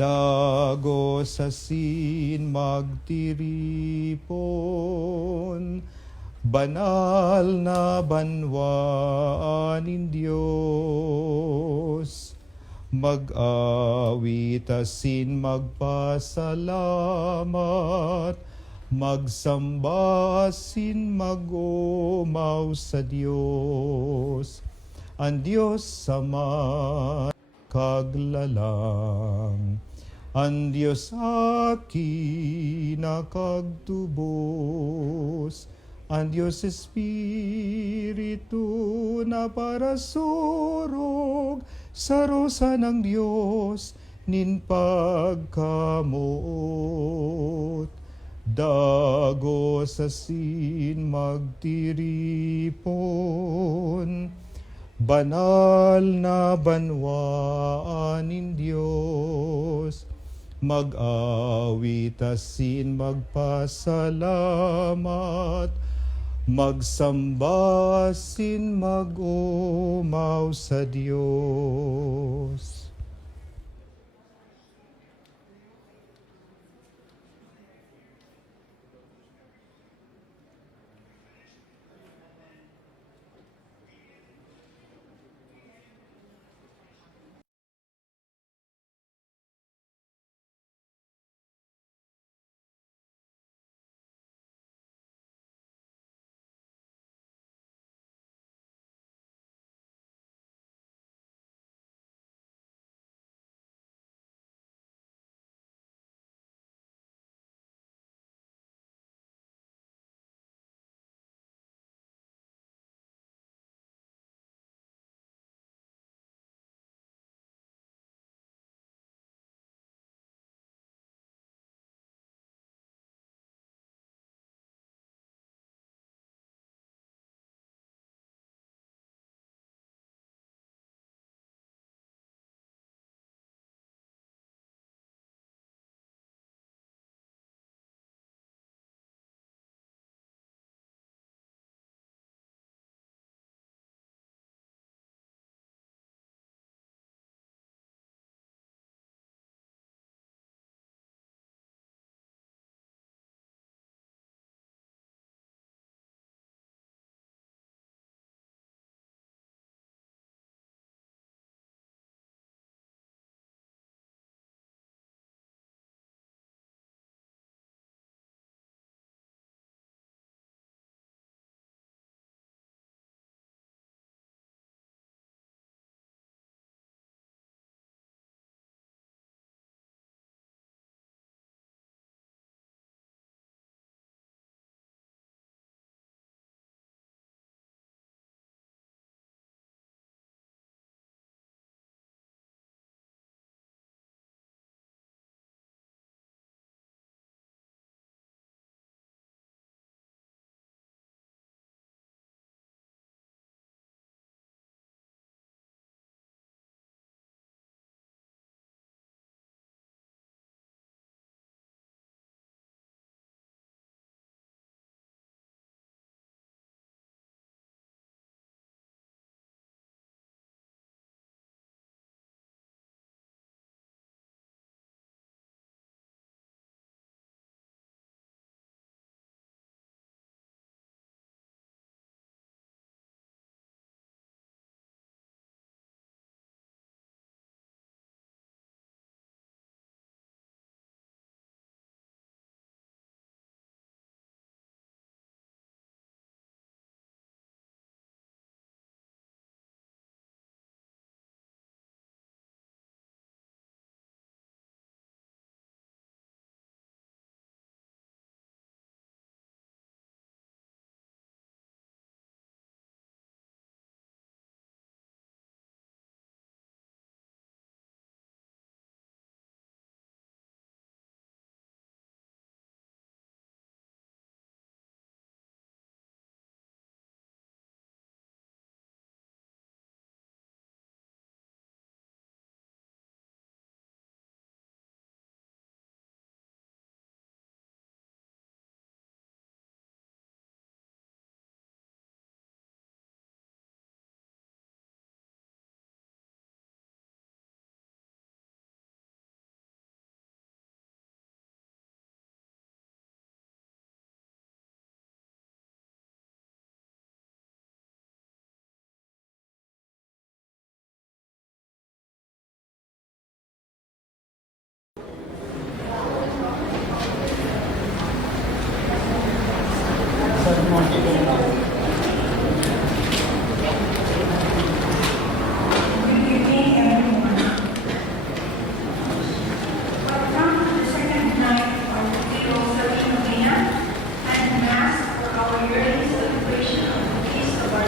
Dagos asin magtiripon, banal na banwaan Diyos. Mag-awit asin magpasalamat, magsamba asin mag-umaw sa Diyos. Ang Diyos sama kaglalang, ang Diyos akin nakagtubos, ang Diyos Espiritu na para surog, sa rosa ng Diyos nin pagkamuot. Dagos asin magtiripon, banal na banwaan Diyos. Mag-awit asin magpasalamat, magsamba asin mag-umaw sa Diyos.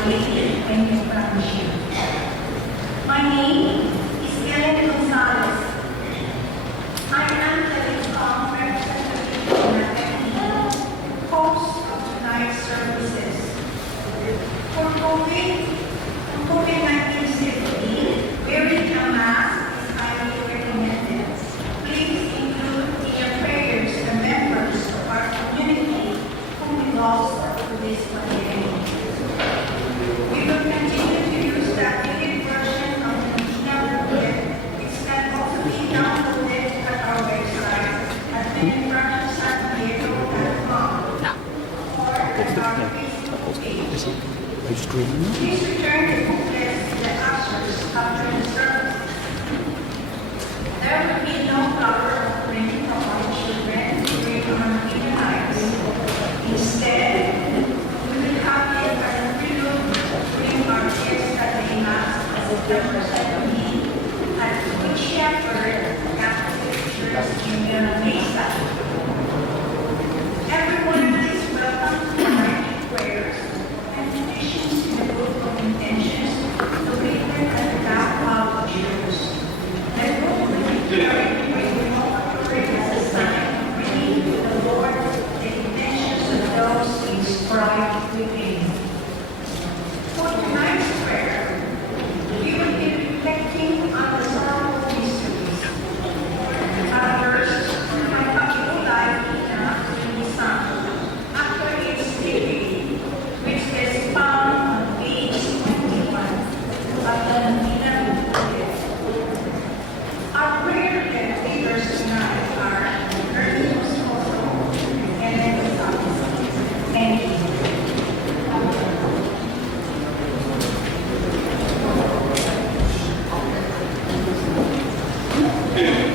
lead and your friendship. My name is Ellen Gonzalez. I am the Luzon representative of the host of tonight's services. For COVID-19 safety, wearing a mask is highly recommended. Please include in your prayers the members of our community who belong to this community. We will continue to use the updated version of the Medina booklet, which can also be downloaded at our website at benefractionsandiego.com or at our Facebook page. Please return the booklets to the ushers after the service. There will be no proper offering from our children during our Medina nights. Instead, we will have a prelude during our guests at the Mass as a representative at Good Shepherd Catholic Church in Mesa. Everyone is welcome to write prayers and petitions in the book of intentions located at the back of the church. The book will be carried with the authority as a sign of bringing to the Lord the intentions of those inscribed within. For tonight's prayer, we will be reflecting on the sorrowful mysteries. First, my pag-ulay na isang after its degree, which is found on page 21 of the Medina booklet. Our prayer leaders tonight are Ernie Moscoso and Ellen Gonzalez. Thank you. Maria.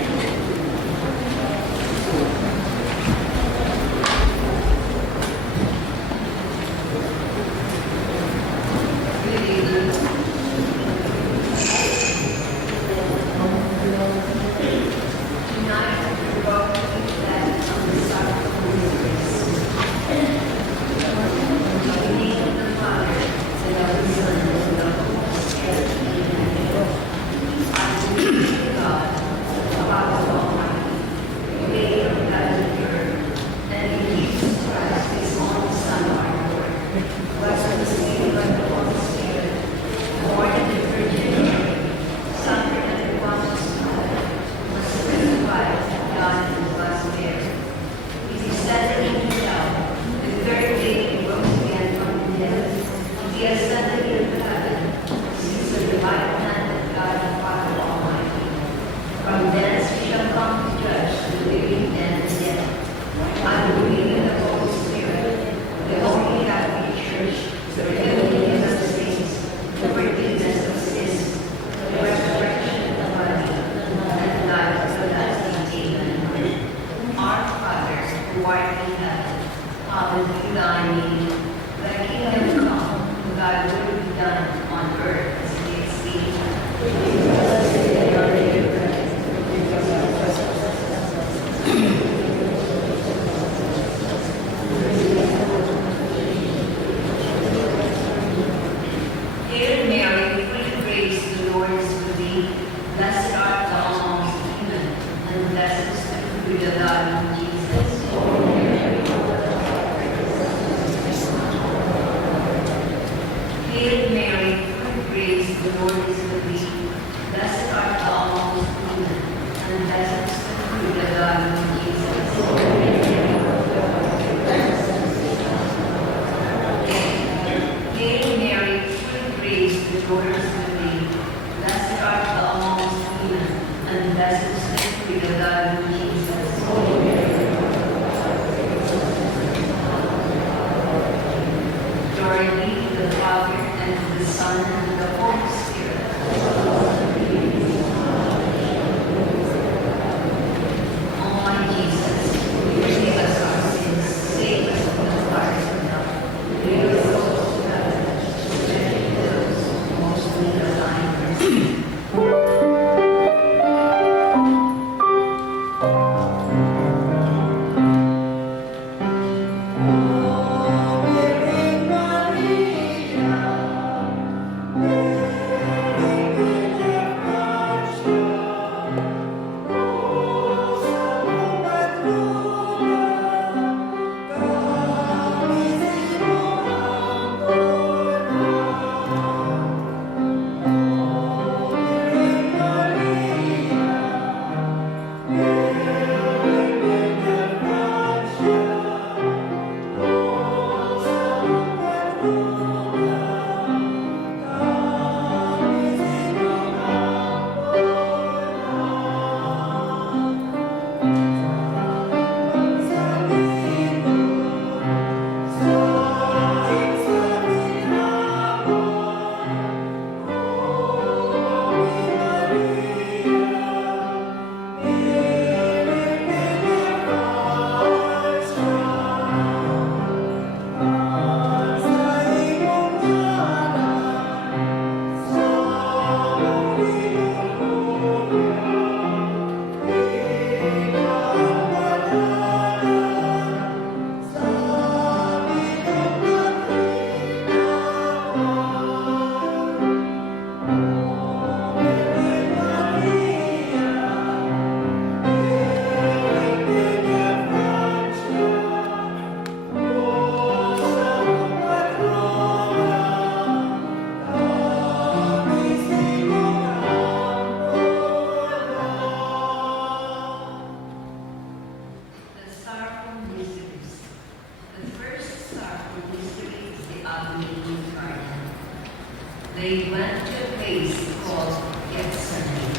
they went to a place called Gethsemane,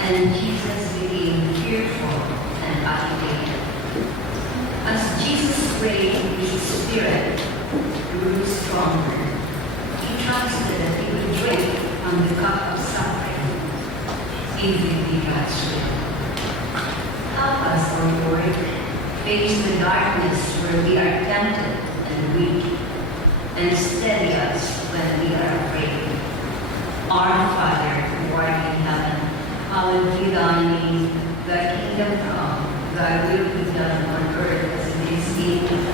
and Jesus became fearful and agitated. As Jesus prayed, his spirit grew stronger. He trusted that he would drink from the cup of suffering, if it be God's will. Help us, O Lord, face the darkness where we are tempted and weak, and steady us when we are afraid. Our Father, who art in heaven, hallowed be thy name. Thy kingdom come, thy will be done on earth as it is in heaven.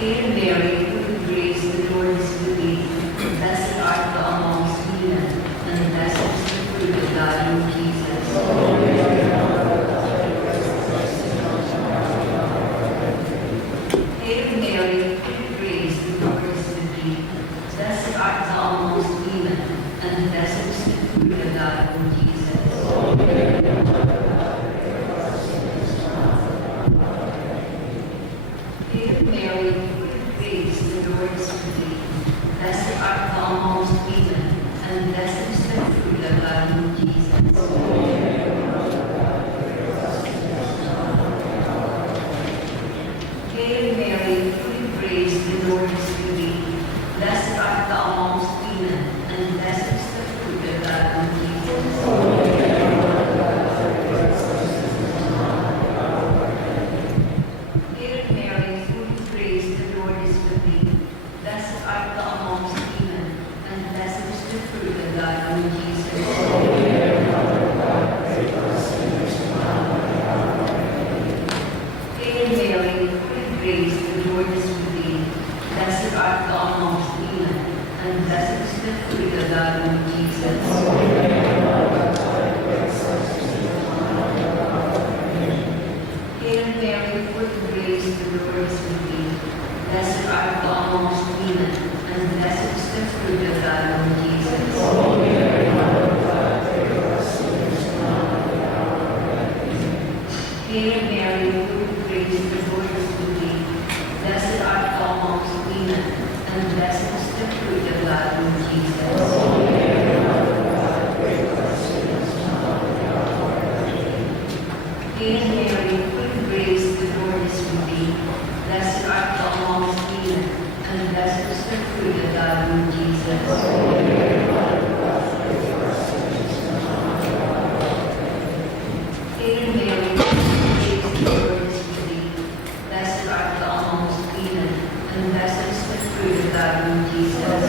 Hail Mary, full of grace, the Lord is with thee. Blessed art thou amongst women, and blessed is the fruit of thy womb, Jesus. Hail Mary, full of grace, the Lord is with thee. Blessed art thou amongst women, and blessed is the fruit of thy womb, Jesus. Hail Mary, full of grace, the Lord is with thee. Blessed art thou amongst women, and blessed is the fruit of thy womb, Jesus. Hail Mary, full of grace, the Lord is with thee. Blessed art thou amongst women, and blessed is the fruit of thy womb, Jesus. Hail Mary, full of grace, the Lord is with thee. Blessed art thou amongst women, and blessed is the fruit of thy womb, Jesus. Hail Mary, full of grace, the Lord is with thee. Blessed art thou amongst women, and blessed is the fruit of thy womb, Jesus. Hail Mary, full of grace, the Lord is with thee. Blessed art thou amongst women, and blessed is the fruit of thy womb, Jesus. Hail Mary, full of grace, the Lord is with thee. Blessed art thou amongst women, and blessed is the fruit of thy womb, Jesus. Hail Mary, full of grace, the Lord is with thee. Blessed art thou amongst women, and blessed is the fruit of thy womb, Jesus. Hail Mary, full of grace, the Lord is with thee. Blessed art thou amongst women, and blessed is the fruit of thy womb, Jesus.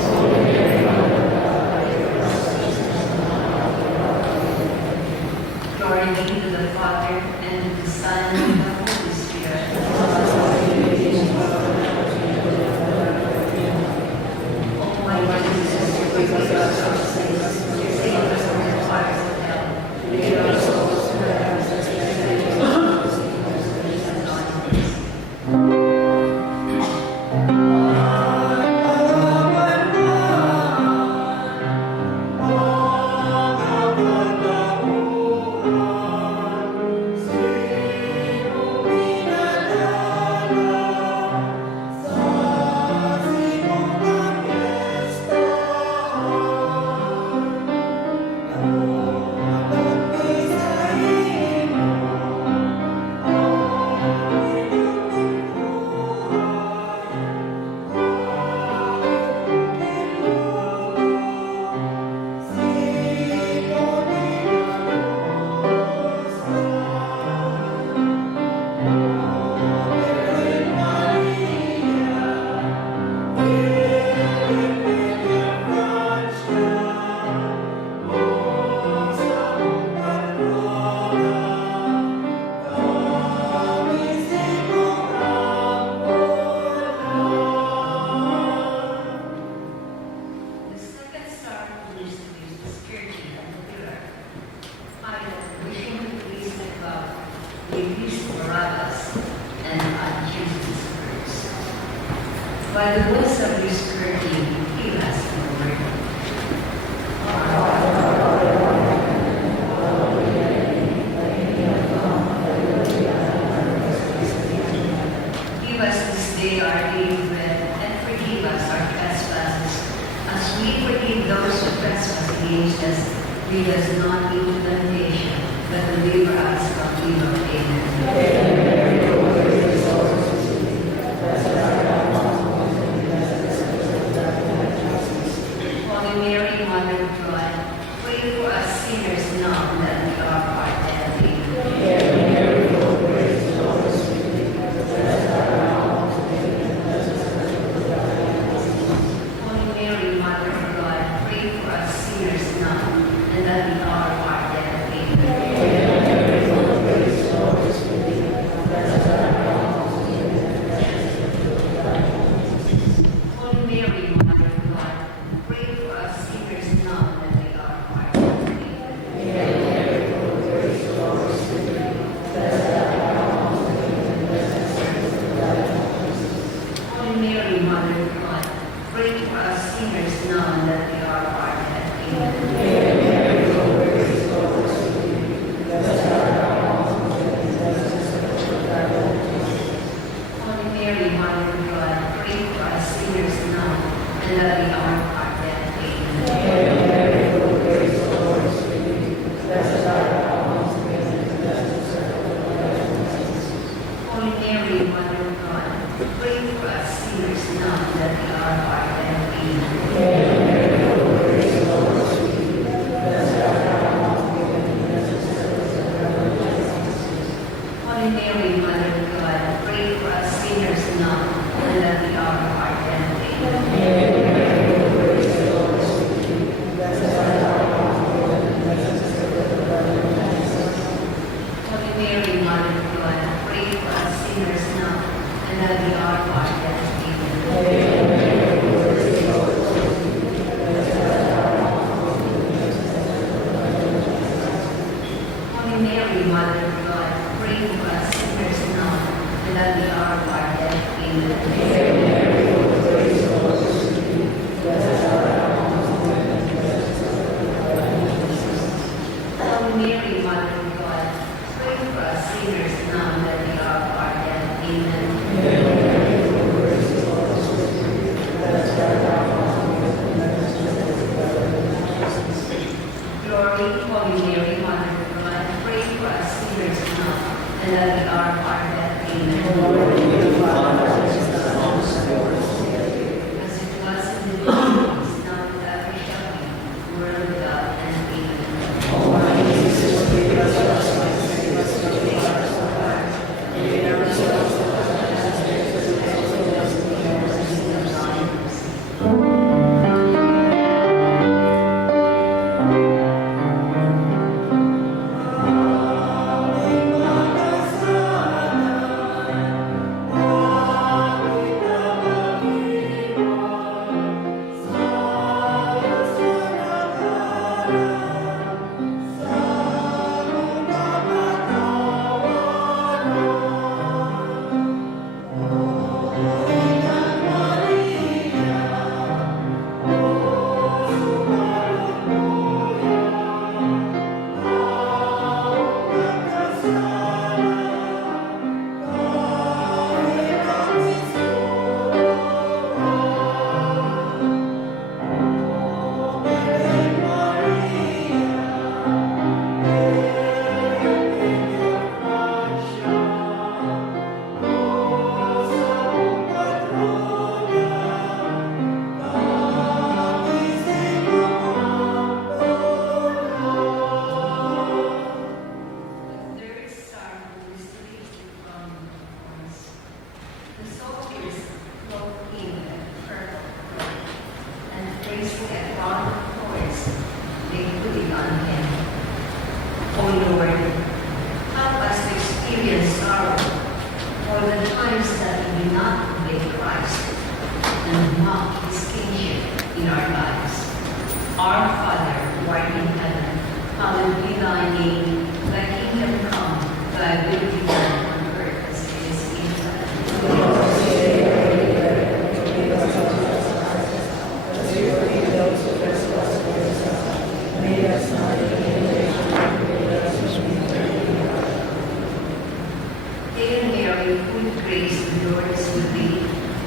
Glory be to the Father, and to the Son, and to the Holy Spirit. O my Jesus, forgive us our sins, save us from the fires of hell, lead our souls to heaven, especially those who need thy mercy. By the voice of your scourging, heal us, Lord. Lead us not into temptation, but deliver us from evil. Amen. Holy Mary, Mother of God, pray for us sinners now that we are our death. Amen. Holy Mary, Mother of God, pray for us sinners now and at the hour of our death. Amen. Holy Mary, Mother of God, pray for us sinners now and at the hour of our death. Amen. Holy Mary, Mother of God, pray for us sinners now and at the hour of our death. Amen. Holy Mary, Mother of God, pray for us sinners now and at the hour of our death. Amen. Holy Mary, Mother of God, pray for us sinners now and at the hour of our death. Amen. Holy Mary, Mother of God, pray for us sinners now and at the hour of our death. Amen. Holy Mary, Mother of God, pray for us sinners now and at the hour of our death. Amen. Holy Mary, Mother of God, pray for us sinners now and at the hour of our death. Amen. Holy Mary, Mother of God, pray for us sinners now and at the hour of our death. Amen. Glory, Holy Mary, Mother of God, pray for us sinners now and at the hour of our death. Amen. As it was in the beginning, is now and ever shall be, world without end. Amen.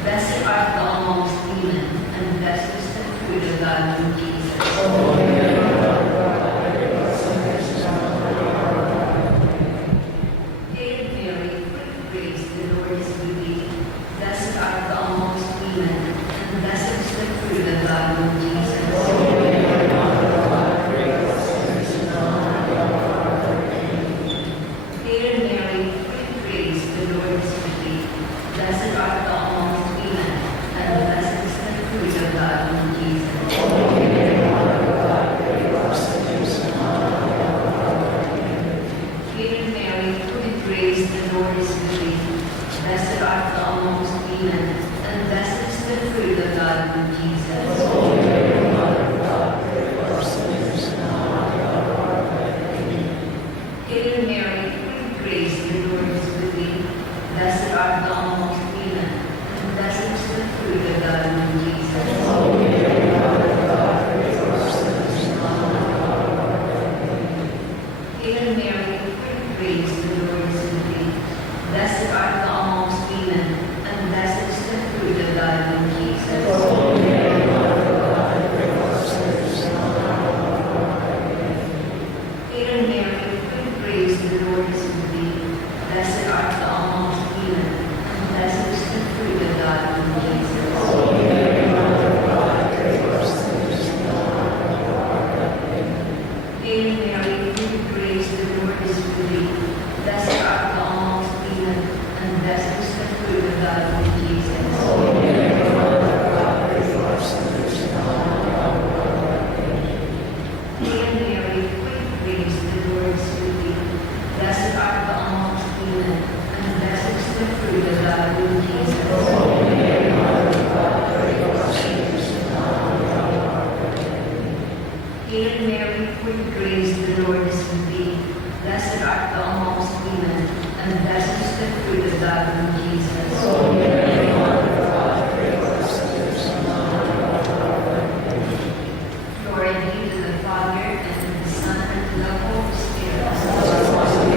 Blessed art thou amongst women, and blessed is the fruit of thy womb, Jesus. women, and blessed is the fruit of thy womb, Jesus. Hail Mary, full of grace, the Lord is with thee. Blessed art thou amongst women, and blessed is the fruit of thy womb, Jesus. Glory be to the Father, and to the Son, and to the Holy Spirit.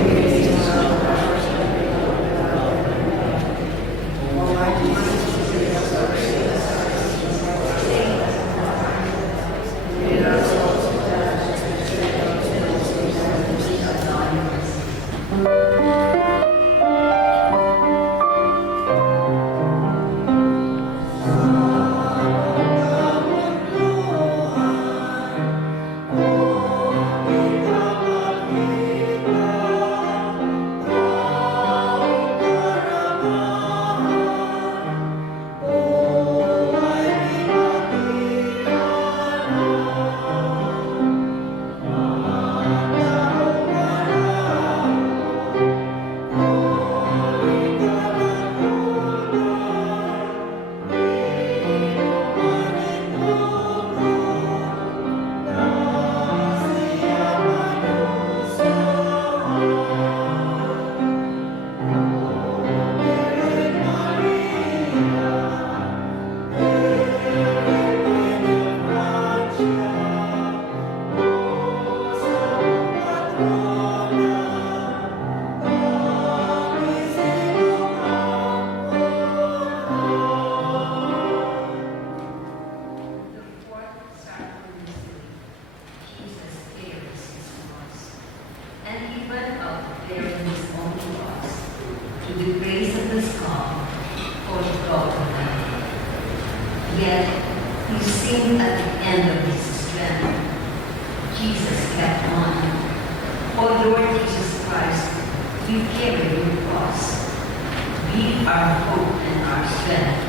Yet he seemed at the end of his strength. Jesus kept on. O Lord Jesus Christ, you carry your cross. Be our hope and our strength.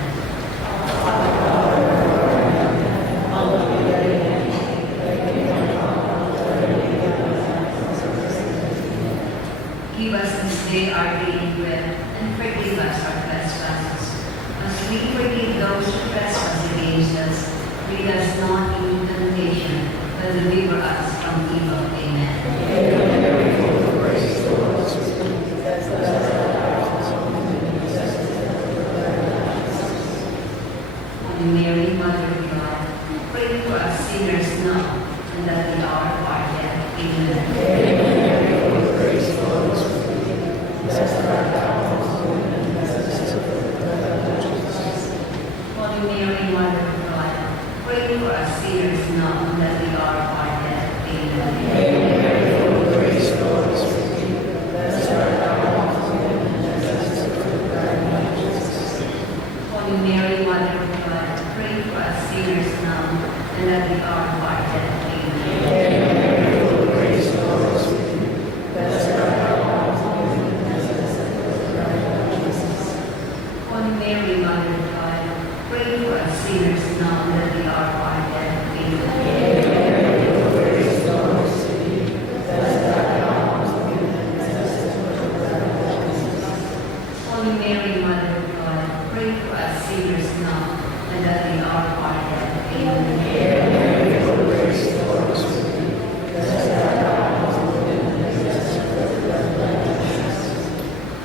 Give us this day our daily bread, and forgive us our trespasses, as we forgive those who trespass against us. Lead us not into temptation, but deliver us from evil. Amen. Holy Mary, Mother of God, pray for us sinners now, and at the hour of our death. Amen. Holy Mary, Mother of God, pray for us sinners now and at the hour of our death. Amen. Holy Mary, Mother of God, pray for us sinners now and at the hour of our death. Amen. Holy Mary, Mother of God, pray for us sinners now and at the hour of our death. Amen. Holy Mary, Mother of God, pray for us sinners now and at the hour of our death. Amen.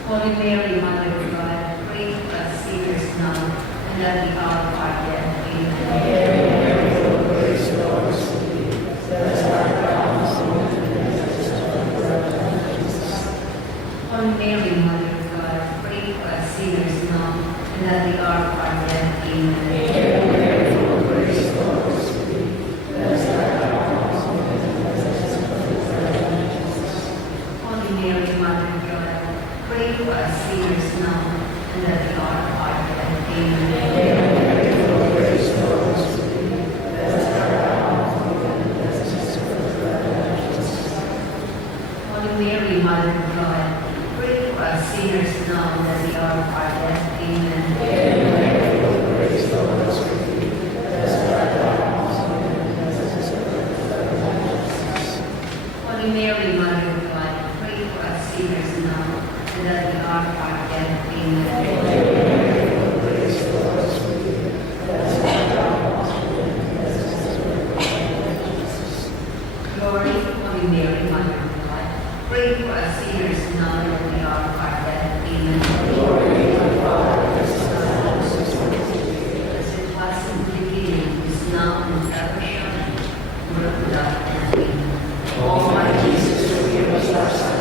Holy Mary, Mother of God, pray for us sinners now and at the hour of our death. Amen. Holy Mary, Mother of God, pray for us sinners now and at the hour of our death. Amen. Holy Mary, Mother of God, pray for us sinners now and at the hour of our death. Amen. Holy Mary, Mother of God, pray for us sinners now and at the hour of our death. Amen. Holy Mary, Mother of God, pray for us sinners now and at the hour you, Mary, Mother of God. Pray for us sinners now and at the hour of our death. Amen. As it was in the beginning, is now, and ever shall be, world without end. Amen. Almighty Jesus, forgive us our sins.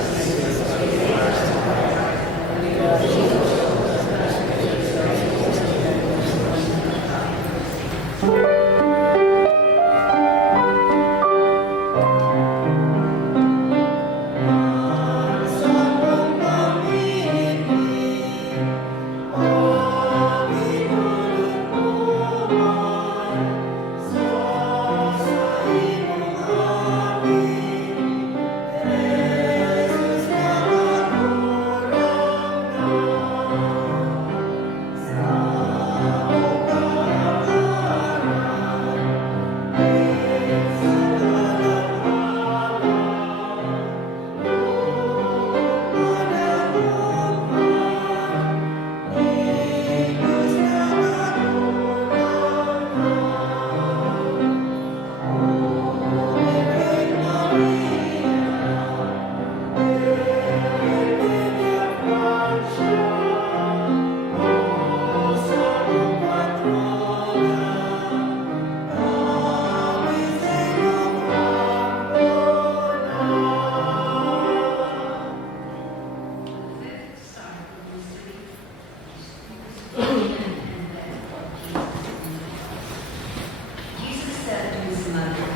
Jesus said to his mother,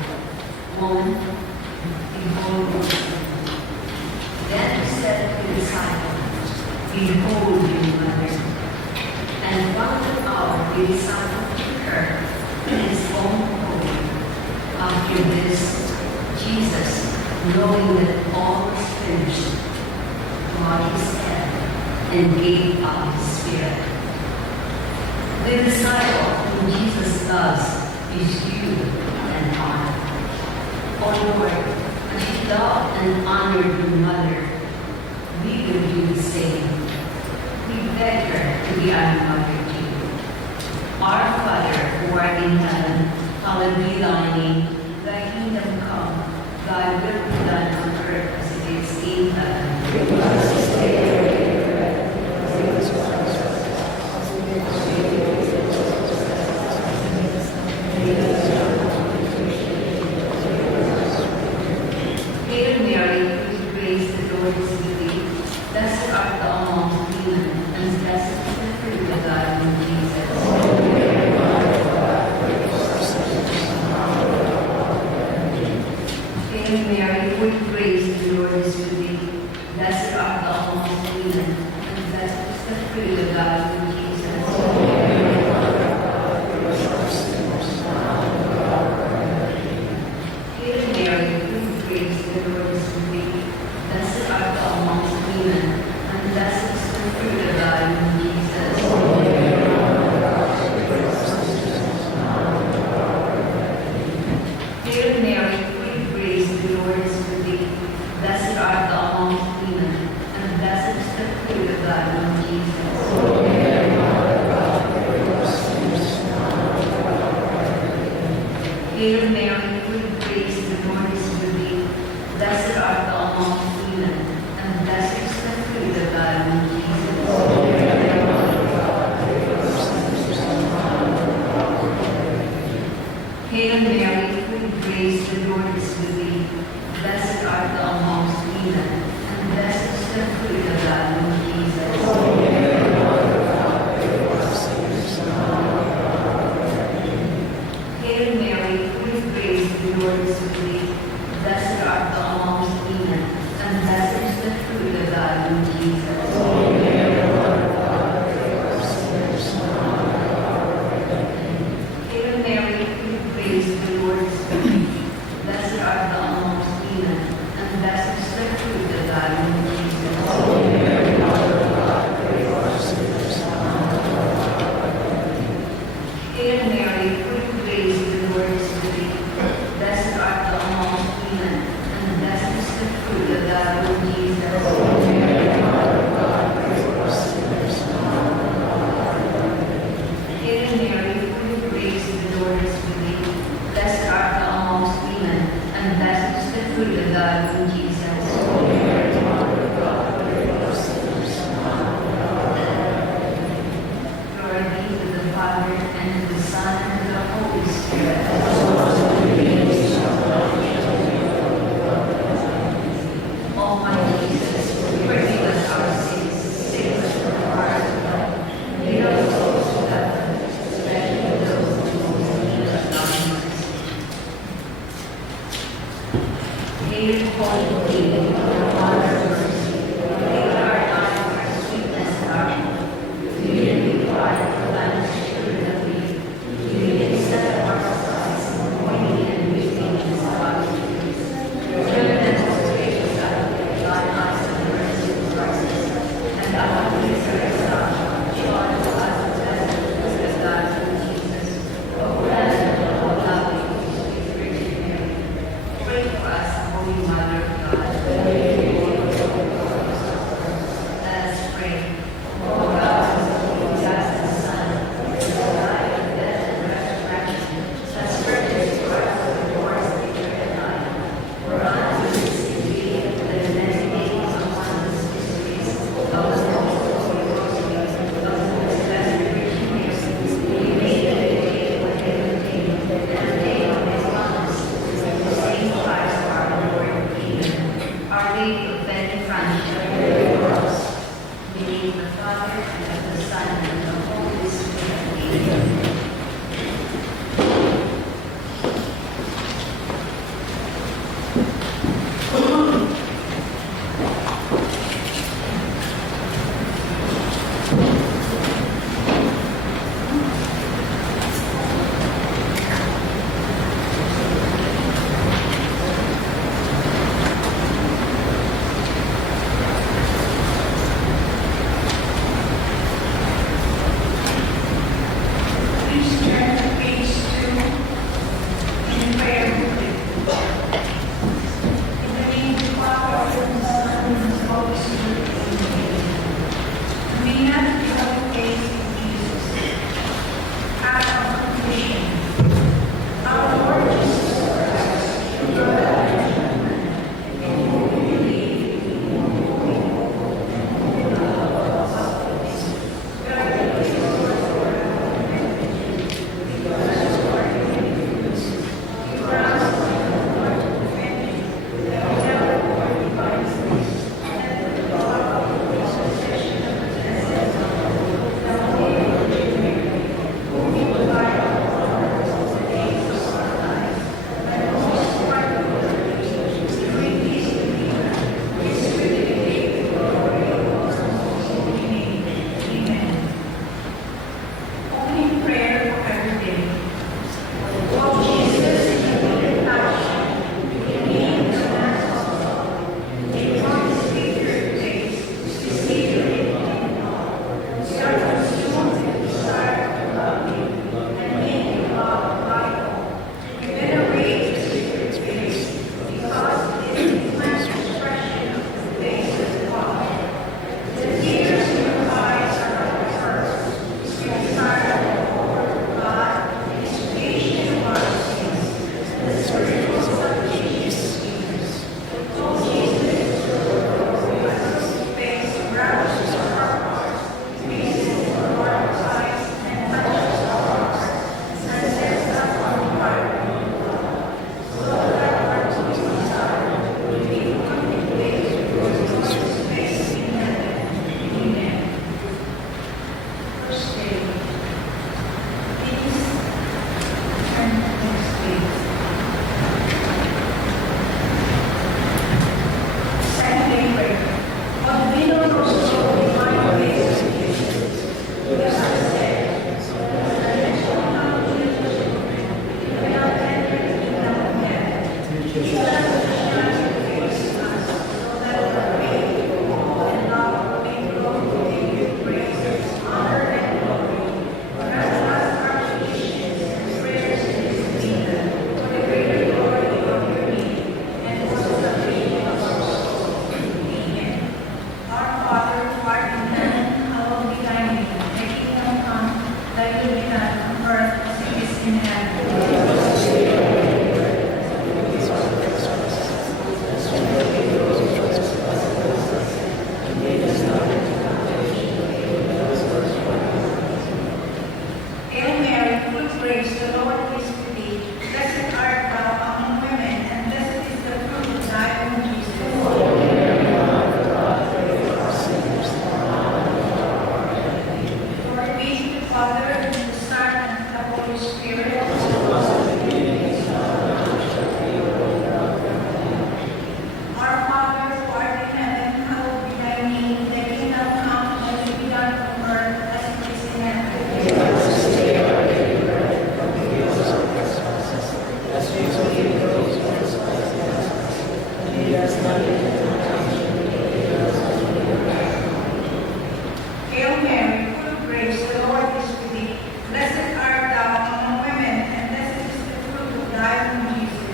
"Woman, behold your son." Then he said to the disciple, "Behold your mother." And from that hour the disciple took her in his own home. After this, Jesus, knowing that all was finished, bowed his head and gave up his spirit. The disciple whom Jesus loves is you and I. O Lord, as you loved and honored your mother, we will do the same. We beg her to be our mother too. Our Father, who art in heaven, hallowed be thy name. Thy kingdom come, thy will be done on earth as it is in heaven. Give us this day our daily bread. Forgive us our trespasses, as we forgive Hail Mary, full of grace, the Lord is with thee. Blessed art thou among women, and blessed is the fruit of thy womb, Jesus. Hail Mary, full of grace, the Lord is with thee. Blessed art thou among women, and blessed is the fruit of thy womb, Jesus. Hail Mary, full of grace, the Lord is with thee. Blessed art thou amongst women, and blessed is the fruit of thy womb, Jesus. Hail Mary, full of grace, the Lord is with thee. Blessed art thou amongst women, and blessed is the fruit of thy womb, Jesus. Hail Mary, full of grace, the Lord is with thee. Blessed art thou amongst women, and blessed is the fruit of thy womb, Jesus. Hail Mary, full of grace, the Lord is with thee. Blessed art thou amongst women, and blessed is the fruit of thy womb, Jesus. Hail Mary, full of grace, the Lord is with thee. Blessed art thou amongst women, and blessed is the fruit of thy womb, Jesus. Hail Mary, full of grace, the Lord is with thee. Blessed art thou amongst women, and blessed is the fruit of thy womb, Jesus. Hail Mary, full of grace, the Lord is with thee. Blessed art thou amongst women, and blessed is the fruit of thy womb, Jesus. Hail Mary, full of grace, the Lord is with thee. Blessed art thou amongst women, and blessed is the fruit of thy loving Jesus. Glory be to the Father, and to the Son, and to the Holy Spirit. Almighty Jesus, forgive us our sins, save us from our lead us souls to heaven, especially those who most need of thy mercy. Hail, Holy Queen, Mother of Mercy, hail our life, our sweetness, and our hope. We really cry for thy spirit of thee. We accept our sighs, mourning and weeping in the body. Turn and take us out of thy eyes of mercy and justice, and our misery son, joy to us of death, with thy Son Jesus. O blessed, O loving, sweet Virgin Mary, pray for us, Holy Mother of God. Hail Mary, full of grace, the Lord is with thee. Blessed art thou among women, and blessed is the fruit of thy womb, Jesus.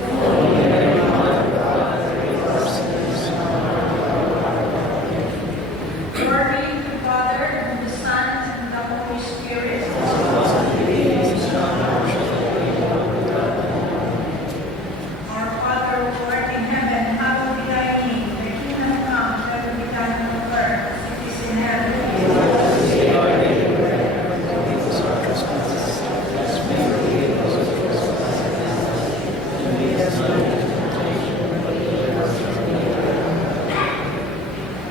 Glory be to the Father, and to the Son, and to the Holy Spirit. Our Father, who art in heaven, hallowed be thy name. Thy kingdom come, thy will be done on earth as it is in heaven.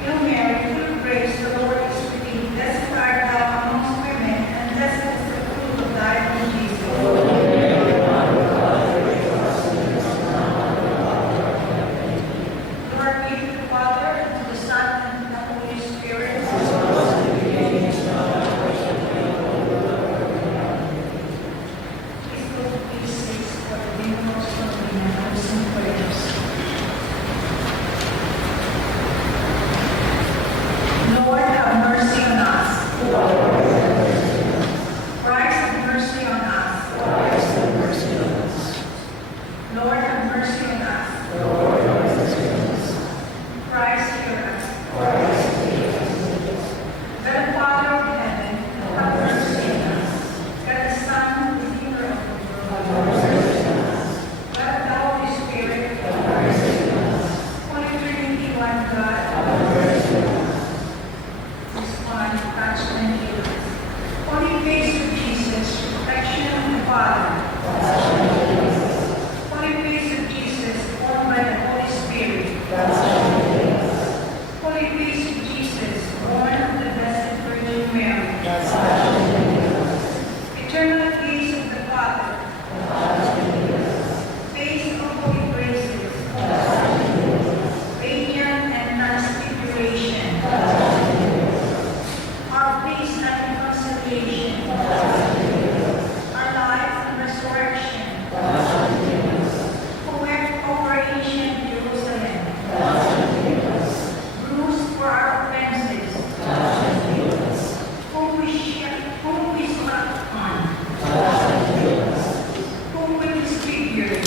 Hail Mary, full of grace, the Lord is with thee. Blessed art thou amongst women, and blessed is the fruit of thy womb, Jesus. Glory be to the Father, and to the Son, and to the Holy Spirit. Please go to page 6 for the Dimos Novena Hymns and Prayers. Lord, have mercy on us. Christ, have mercy on us. Lord, have mercy on us. Christ, hear us. God, the Father of heaven, have mercy on us. God, the Son, Redeemer of the world, God, the Holy Spirit, Holy Trinity, one God, respond, touch, and heal us. Holy face of Jesus, reflection of the Father. Holy face of Jesus, formed by the Holy Spirit. Holy face of Jesus, born of the Blessed Virgin Mary. Eternal face of the Father. Face of holy graces. Radiant and transfiguration. Our peace and reconciliation. Our life and resurrection. Who went over ancient Jerusalem. Bruised for our offenses. Whom we struck on. Whom we disfigured.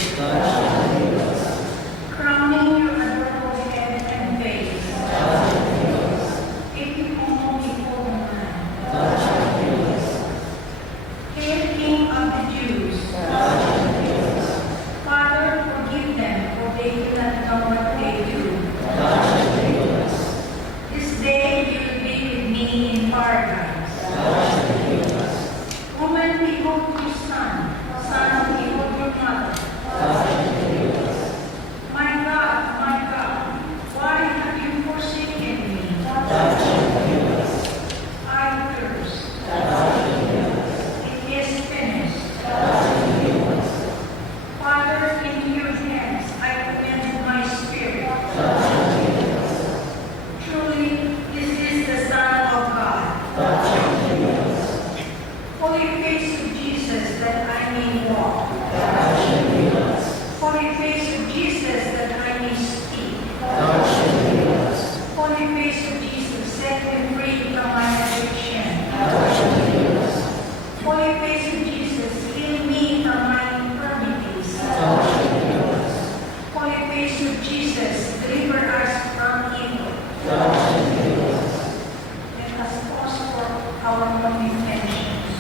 Crowning your adorable head and face. If you only hold on. Hail, King of the Jews. Father, forgive them, for they do not know what they do. This day you will be with me in paradise. Woman, behold your son. Son, behold your mother. My God, why have you forsaken me? I thirst. It is finished. Father, into your hands I commend my spirit. Truly, this is the Son of God. Holy face of Jesus, that I may walk. Holy face of Jesus, that I may speak. Holy face of Jesus, set me free from my addiction. Holy face of Jesus, heal me from my infirmities. Holy face of Jesus, deliver us from evil. Let us pause for our own intentions.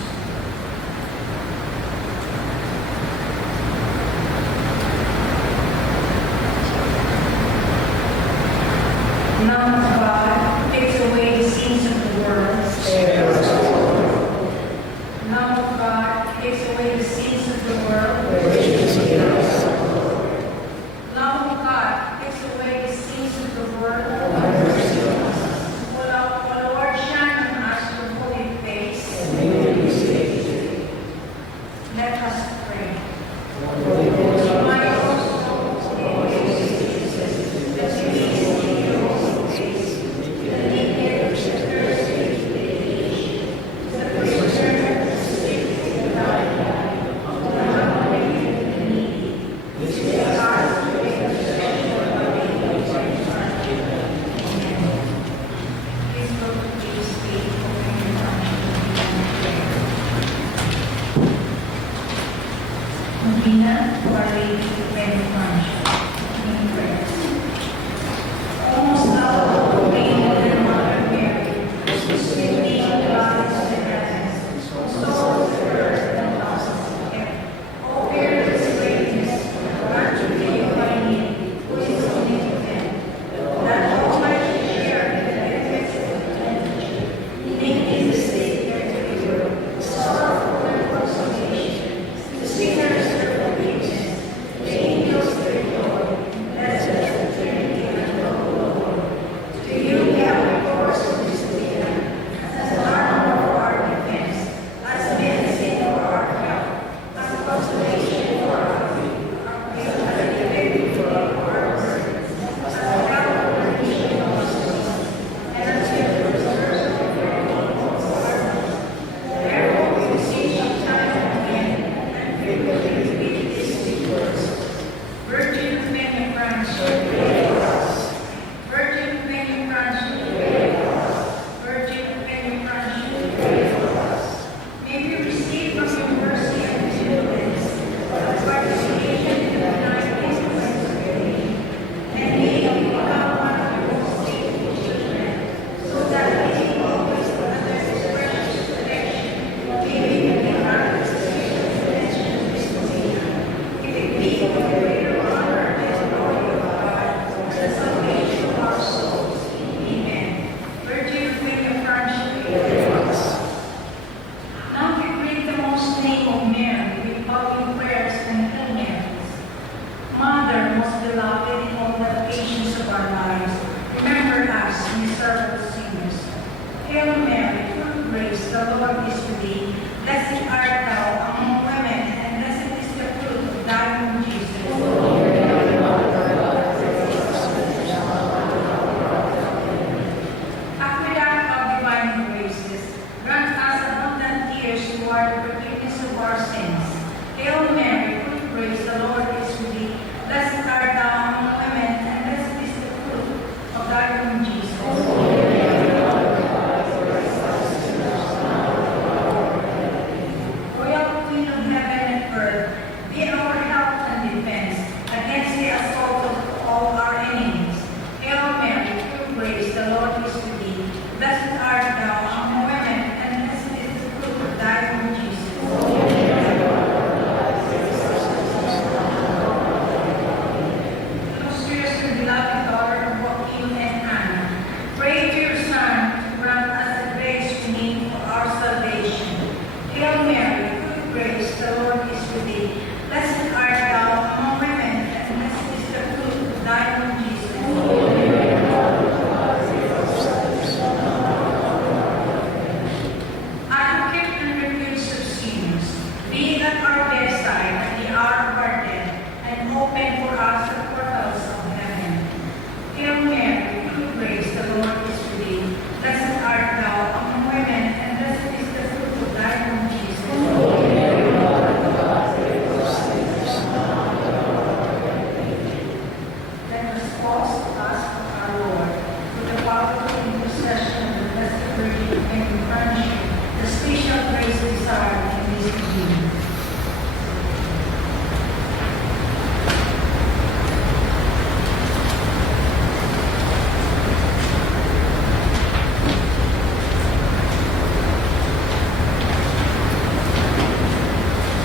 Lamb of God, takes away the sins of the world. Lamb of God, takes away the sins of the world. Lamb of God, takes away the sins of the world. O Lord, shine on us your holy face. Let us pray. My soul, Jesus, that you see your face, the naked, thirst servant singers. Hail Mary, full of grace, the Lord is with thee. Blessed art thou among women, and blessed is the fruit of thy womb, Jesus. Aqueduct of divine graces, grant us abundant tears toward the forgiveness of our sins. Hail Mary, full of grace, the Lord is with thee. Blessed art thou among women, and blessed is the fruit of thy womb, Jesus. Royal Queen of heaven and earth, be our help and defense against the assault of all our enemies. Hail Mary, full of grace, the Lord is with thee. Blessed art thou among women, and blessed is the fruit of thy womb, Jesus. Illustrious and beloved daughter of Joachim and Anna, pray to your Son to grant us the grace we need for our salvation. Hail Mary, full of grace, the Lord is with thee. Blessed art thou among women, and blessed is the fruit of thy womb, Jesus. Advocate and refuge of sinners, be at our bedside at the hour of our death, and open for us the portals of heaven. Hail Mary, full of grace, the Lord is with thee. Blessed art thou among women, and blessed is the fruit of thy womb, Jesus. Let us pause to ask for our Lord, with the powerful intercession of the Blessed Virgin and friendship, the special grace desired in this beginning.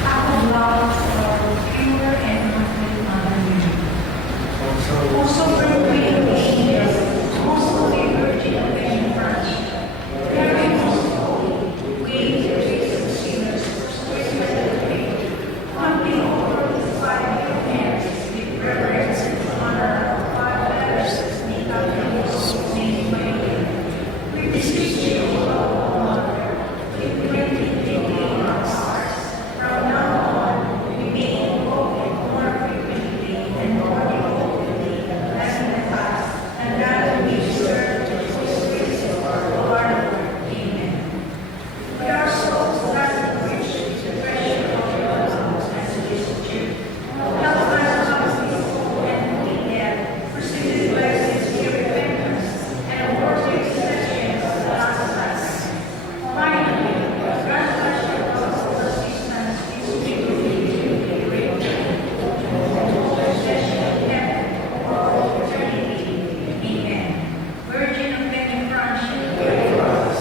Act of love for pure and immaculate Mother Mary. Also bring Queen of Angels, most holy Virgin of Virgin Friendship, very most holy, we, the race of sinners, persuaded by the faith, humbly offer this body of Mary's with reverence and honor of five letters as make up the most name by you. We beseech you, O Mother, keep granting in our hearts. From now on, we may invoke it more frequently and more devotedly as in the past, and that we serve to the grace of our Lord. Amen. With our souls thus enriched with the treasure of your love as it is true, help us love this whole and death, pursued by sincere repentance and a worthy expression of the last sacrifice. Finally, grant us your gospel assistance in speaking to the great possession of heaven for all eternity. Amen. Virgin of Pentecost, pray for us.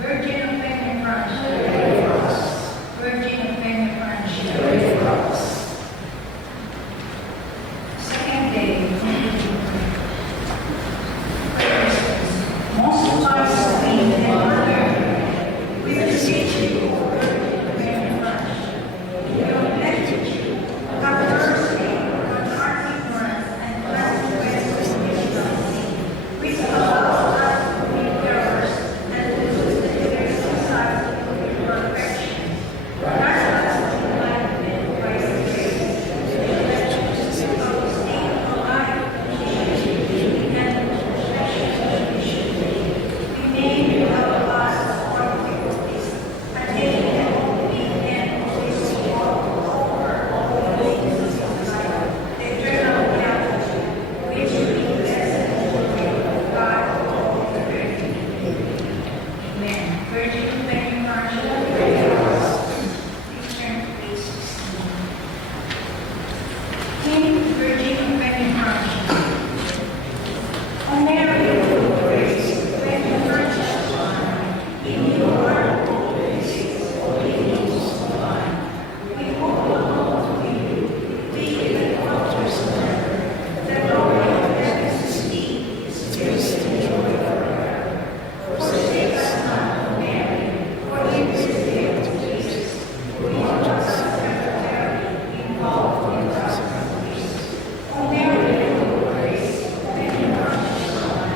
Virgin of Pentecost, pray for us. Virgin of Pentecost, pray for us. Second day. Most wise Queen and Mother, we beseech you, Virgin of Pentecost, we have elected you, have mercy on our ignorance and cleanse the ways of ignorance, which allows us to be bearers and to lose the hidden society of imperfection. Grant us enlightenment by your grace, to the legends of the state of life and we may without us or difficulties, attain and obey and always walk over all the things of life, the eternal reality, which we blessed and glory of God all eternity. Amen. Virgin of Pentecost, pray for us. Please turn to page 16. King Virgin of Pentecost, O Mary, full of grace, when the Virgin shone, in you are the holiness, holy Ghost divine. We hope alone to you, we the waters of heaven, the glory of heaven's deep is fierce and joy forever. Forsake us not, O Mary, for it is the day of Jesus, who in us temporarily involved in us. O Mary, full of grace, when the Virgin shone,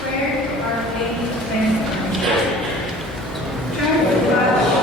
Prayer to our Lady of Benjamin. Turn to God,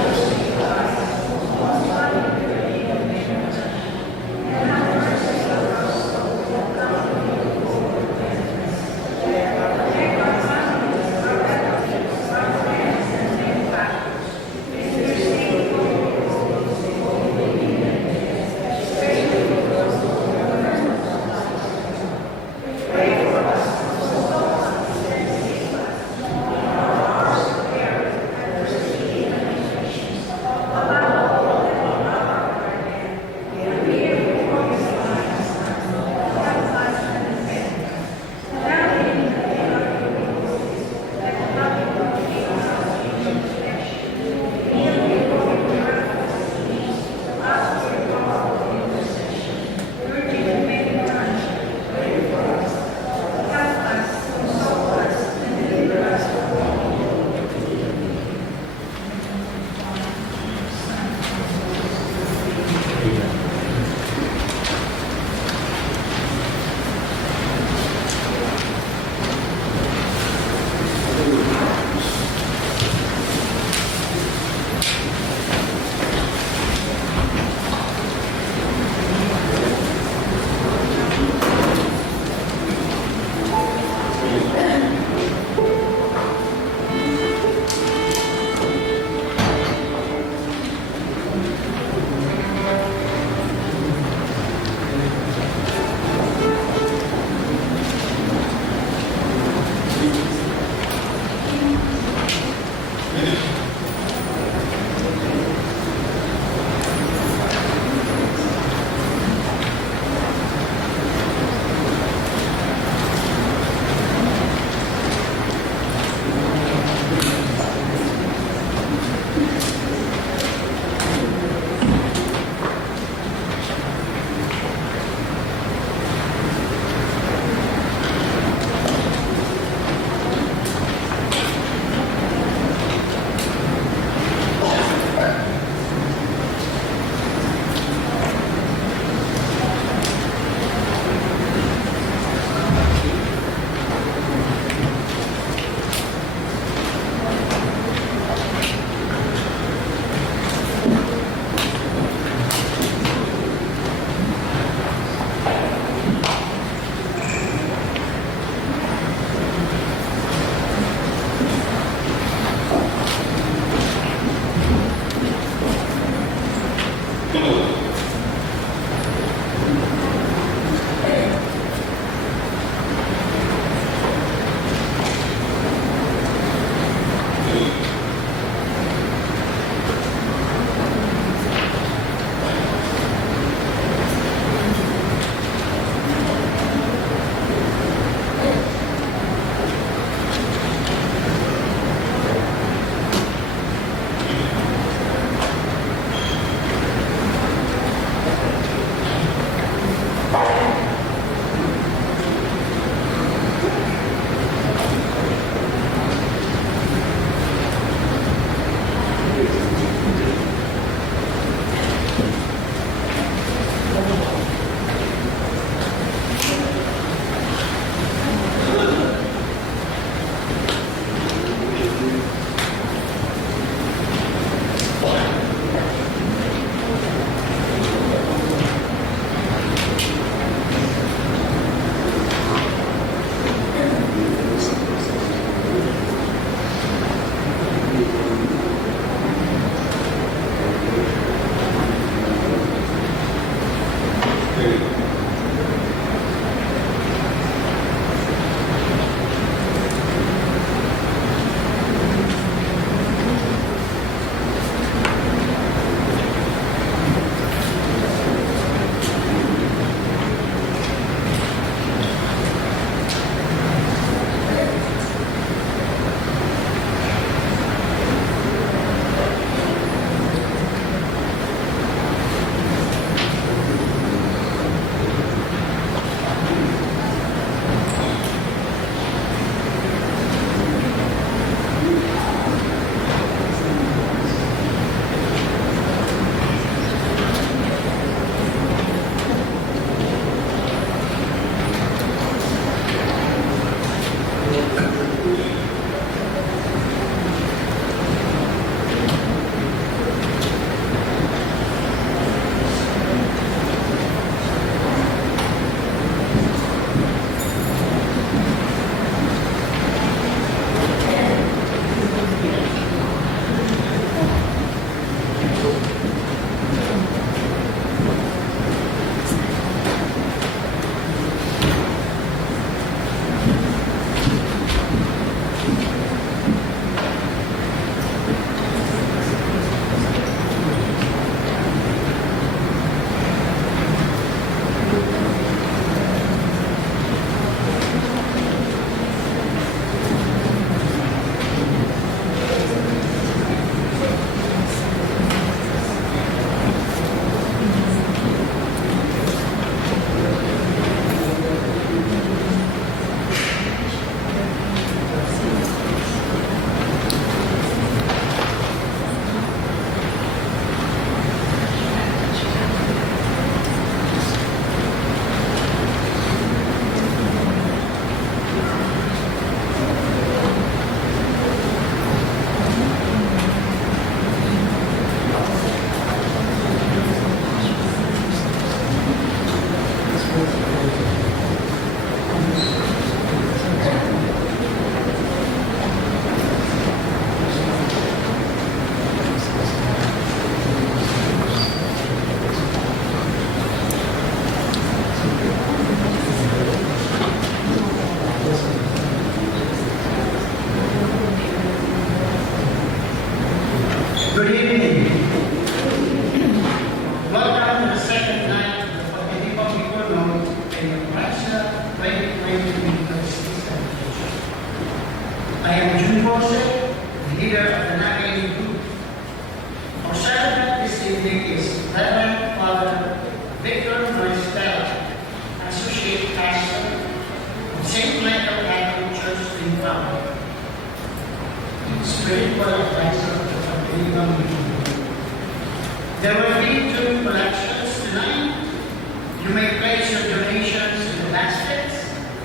Good evening. Welcome to the second night of the Pagdiripa Bicolno in the Praxa 2020 Celebration. I am June Jose, the leader of the Nagaini group. Our celebrant this evening is Reverend Father Victor Maristella, Associate Pastor of St. Michael Catholic Church in Pao. Spiritual advisor of the Pagdiripa Bicolno. There will be 2 collections tonight. You may place your donations in the baskets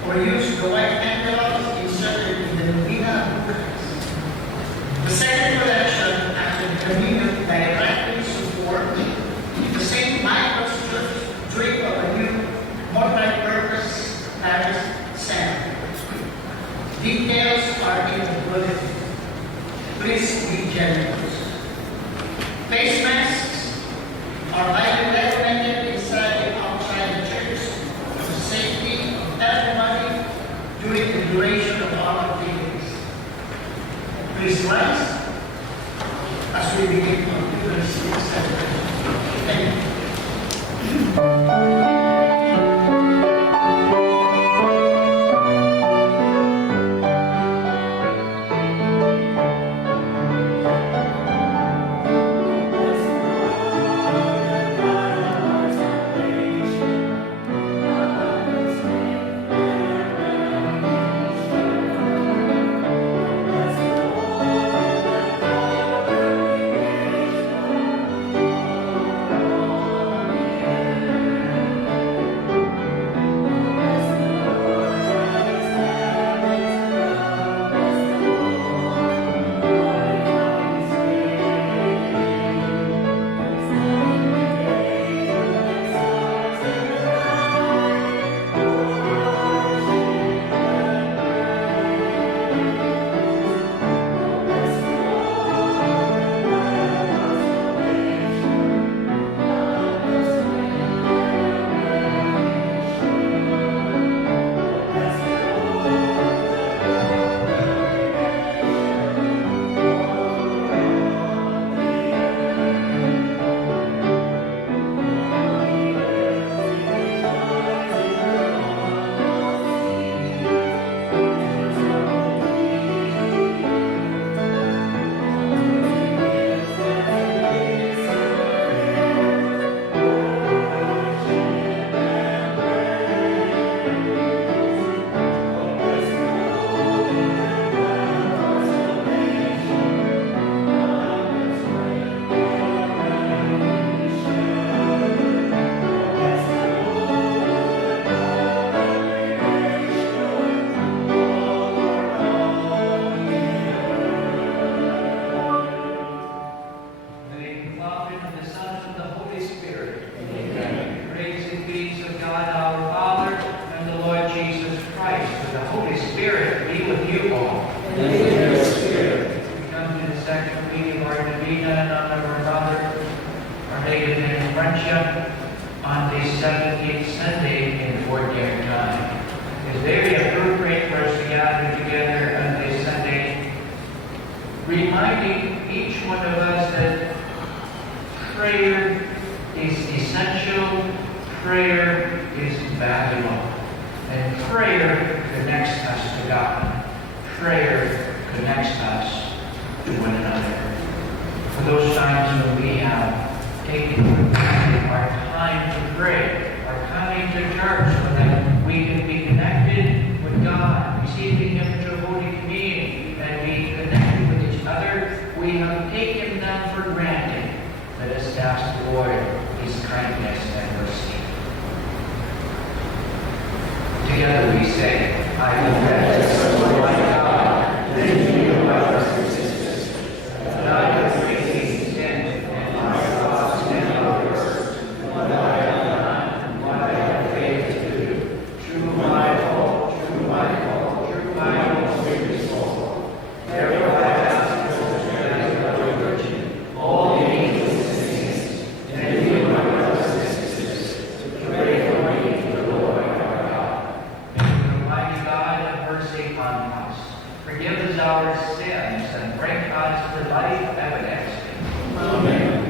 or use the white envelopes inserted in the Novena booklet. The second collection after the communion directly support the St. Michael's Church Drink of a New Multi-Purpose Parish Center. Details are in the bulletin. Please be generous. Face masks are highly recommended inside and outside the church for the safety of everybody during the duration of our activities. Please rise as we begin our Eucharistic celebration. Thank you. We come to the second reading of our Novena in honor of our Father, Megan and Friendship on the 17th Sunday in ordinary time. It's very appropriate for us to gather together on this Sunday, reminding each one of us that prayer is essential, prayer is valuable, and prayer connects us to God. Prayer connects us to one another. For those times when we have taken for granted our time to pray, our coming to church, so that we can be connected with God, receiving Him through Holy Communion, and be connected with each other, we have taken them for granted. Let us ask the Lord His kindness and mercy. Together we say, I confess, O my God, that you are my brothers and sisters, that I have greatly sinned in my thoughts and my words, what I have done and what I have failed to do, through my fault, through my own weakness also. Therefore I ask for the strength of the Virgin, all the angels and saints, and you, my brothers and sisters, to pray for me to the Lord our God. May the Almighty God have mercy upon us, forgive us our sins, and bring us to life everlasting. Amen.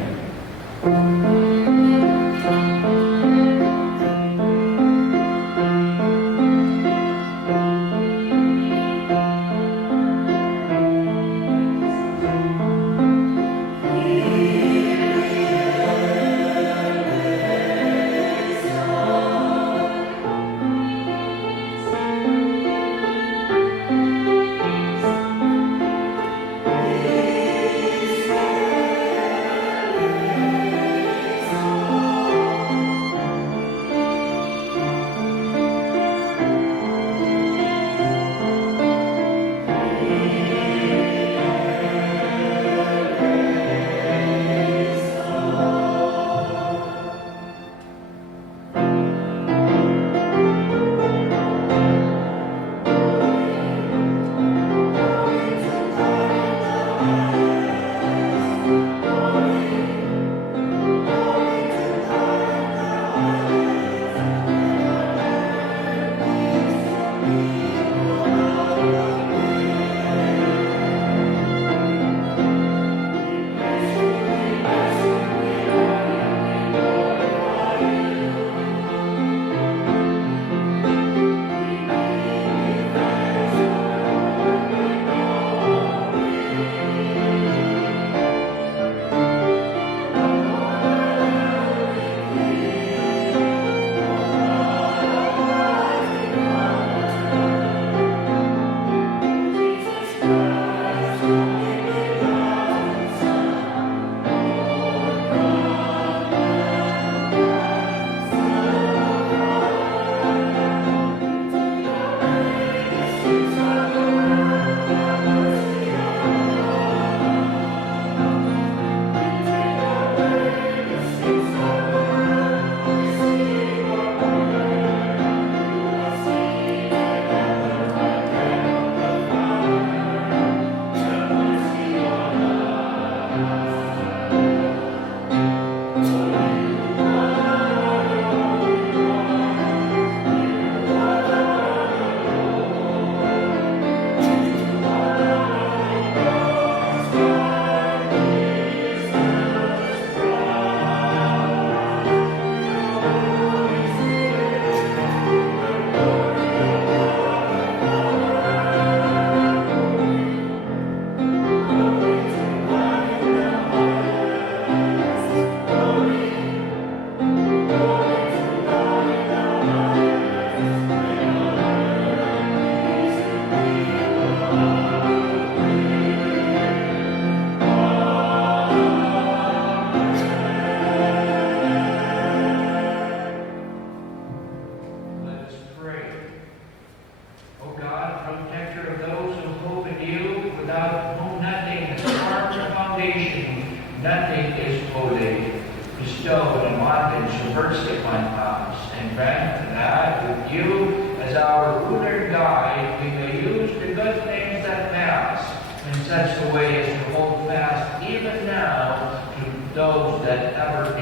nothing is holy. Bestow and wanton mercy upon us, and grant that with you as our ruler guide, we may use the good things that pass in such a way as to hold fast even now to those that ever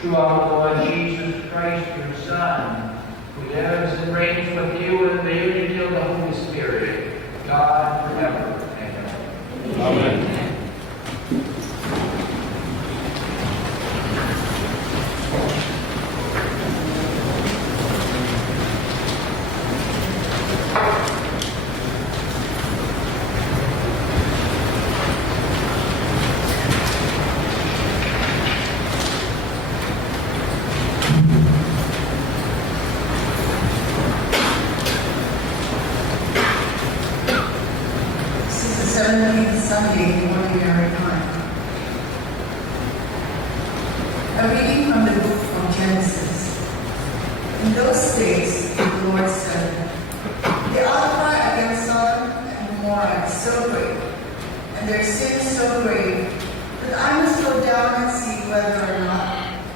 through our Lord Jesus Christ, your Son, who lives and reigns with you in the unity of the Holy Spirit, God forever and ever. Amen. This is the 17th Sunday in Ordinary Time. A reading from the book of Genesis. In those days, the Lord said, "The outcry against Sodom and Gomorrah is so great, and their sin is so great, that I must go down and see whether or not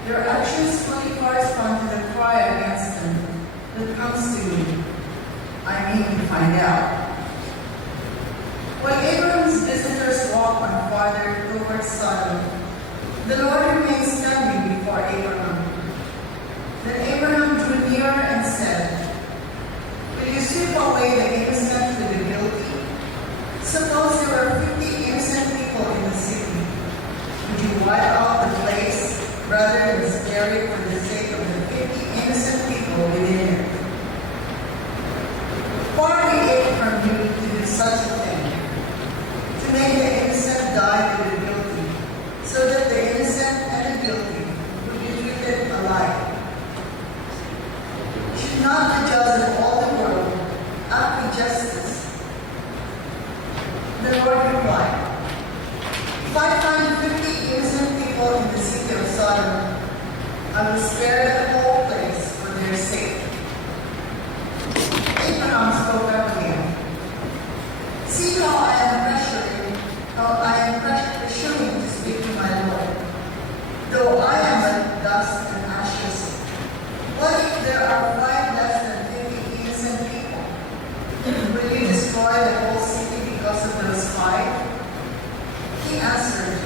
their actions fully correspond to the cry against them that comes to me. I mean to find out." When Abraham's visitors walked on farther towards Sodom, the Lord remained standing before Abraham. Then Abraham drew near and said, "Will you sweep away the innocent with the guilty? Suppose there were 50 innocent people in the city. Would you wipe out the place rather than spare it for the sake of the 50 innocent people within it? Far be it from you to do such a thing, to make the innocent die with the guilty, so that the innocent and the guilty would be treated alike. Should not the judge of all the world act with justice?" The Lord replied, "If I find 50 innocent people in the city of Sodom, I will spare the whole place for their sake." Abraham spoke up again. "See how I am pressuring to speak to my Lord. Though I am but dust and ashes, what if there are 5 less than 50 innocent people? Will you destroy the whole city because of those 5? He answered,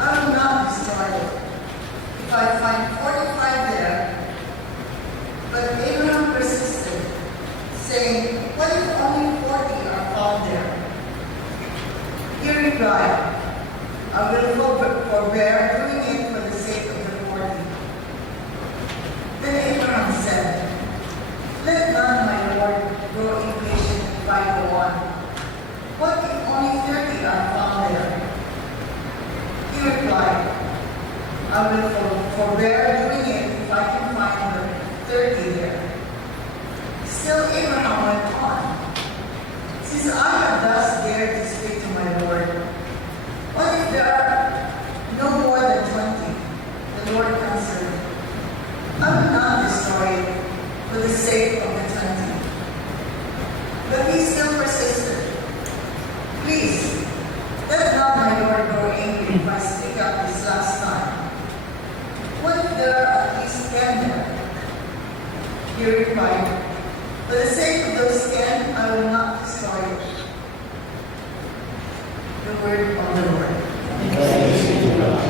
"I will not destroy it if I find 45 there." But Abraham persisted, saying, "What if only 40 are found there?" He replied, "I will forbear doing it for the sake of the 40. Then Abraham said, "Let not my Lord grow impatient if I go on. What if only 30 are found there?" He replied, "I will forbear doing it if I can find the 30 there." Still Abraham went on, "Since I have thus dared to speak to my Lord, what if there are no more than 20? The Lord answered, "I will not destroy it for the sake of the 20. But he still persisted, "Please, let not my Lord grow angry if I speak up this last time. What if there are at least 10 there?" He replied, "For the sake of those 10, I will not destroy it." The word of the Lord. Thanks be to God.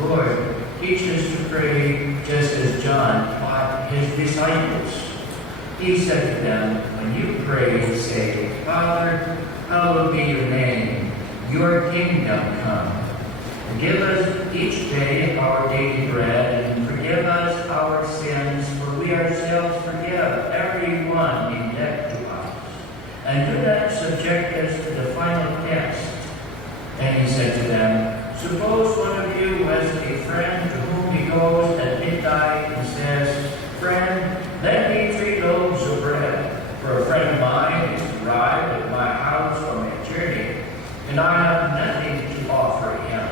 Lord, teach us to pray just as John taught his disciples. He said to them, when you pray, say, Father, hallowed be your name, your kingdom come. Give us each day our daily bread, and forgive us our sins, for we ourselves forgive everyone in debt to us. And do not subject us to the final test. And he said to them, suppose one of you has a friend to whom he goes at midnight and says, Friend, lend me 3 loaves of bread, for a friend of mine has arrived at my house from a journey, and I have nothing to offer him.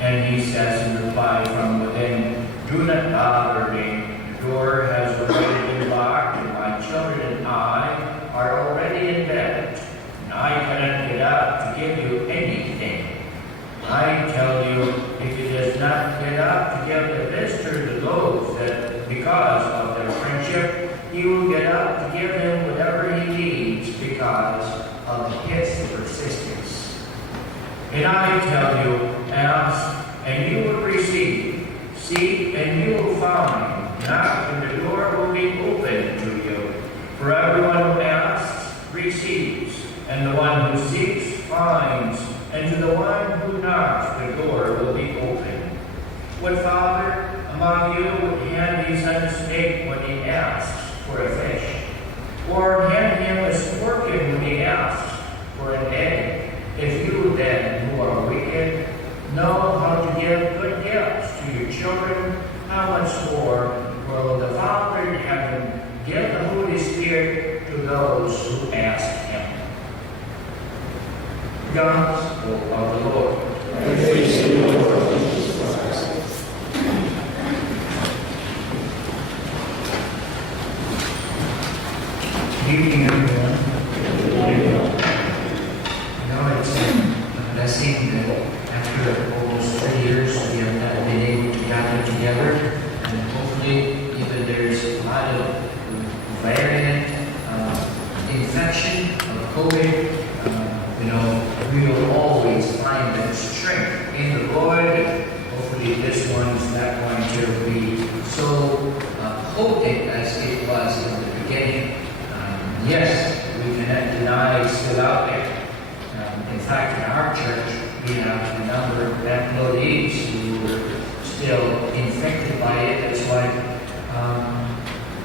And he says in reply from within, Do not bother me. The door has already been locked, and my children and I are already in bed, and I cannot get up to give you anything. I tell you, if he does not get up to give the visitor the loaves, that because of their friendship, he will get up to give him whatever he needs because of his persistence. And I tell you, ask, and you will receive. Seek, and you will find. Knock, and the door will be opened to you. For everyone who asks, receives, and the one who seeks, finds, and to the one who knocks, the door will be opened. What father among you would hand his son a snake when he asks for a fish? Or hand him a scorpion when he asks for an egg? If you then, who are wicked, know how to give good gifts to your children, how much more will the Father in heaven give the Holy Spirit to those who ask him? Gospel of the Lord. Praise to you, Lord Jesus Christ. Good evening, everyone. It's a blessing that after almost 3 years we have not been able to gather together, and hopefully, even there's a lot of variant infection of COVID, we will always find that strength in the Lord. Hopefully, this one is not going to be so potent as it was in the beginning. Yes, we cannot deny it's still out there. In fact, in our church, we have a number of employees who were still infected by it. That's why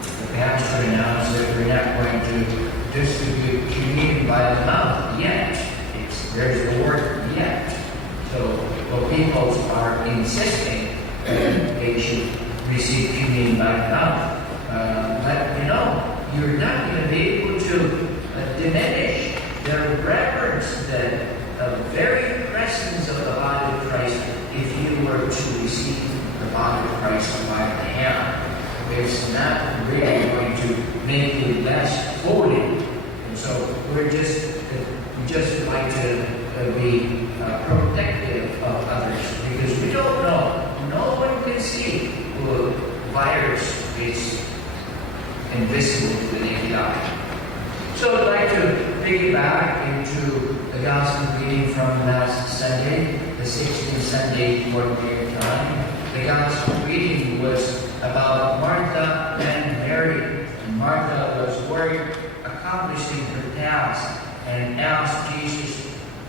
the pastor announced that we're not going to distribute communion by the mouth yet. There's the word yet. So people are insisting that they should receive communion by the mouth. But you're not going to be able to diminish the reverence, the very presence of the body of Christ if you were to receive the body of Christ by the hand. It's not really going to make you less holy. And so we just like to be protective of others, because we don't know. No one can see the virus is invisible to the naked eye. So I'd like to piggyback into the gospel reading from last Sunday, the 16th Sunday ordinary time. The gospel reading was about Martha and Mary. And Martha was worried, accomplishing her task, and asked Jesus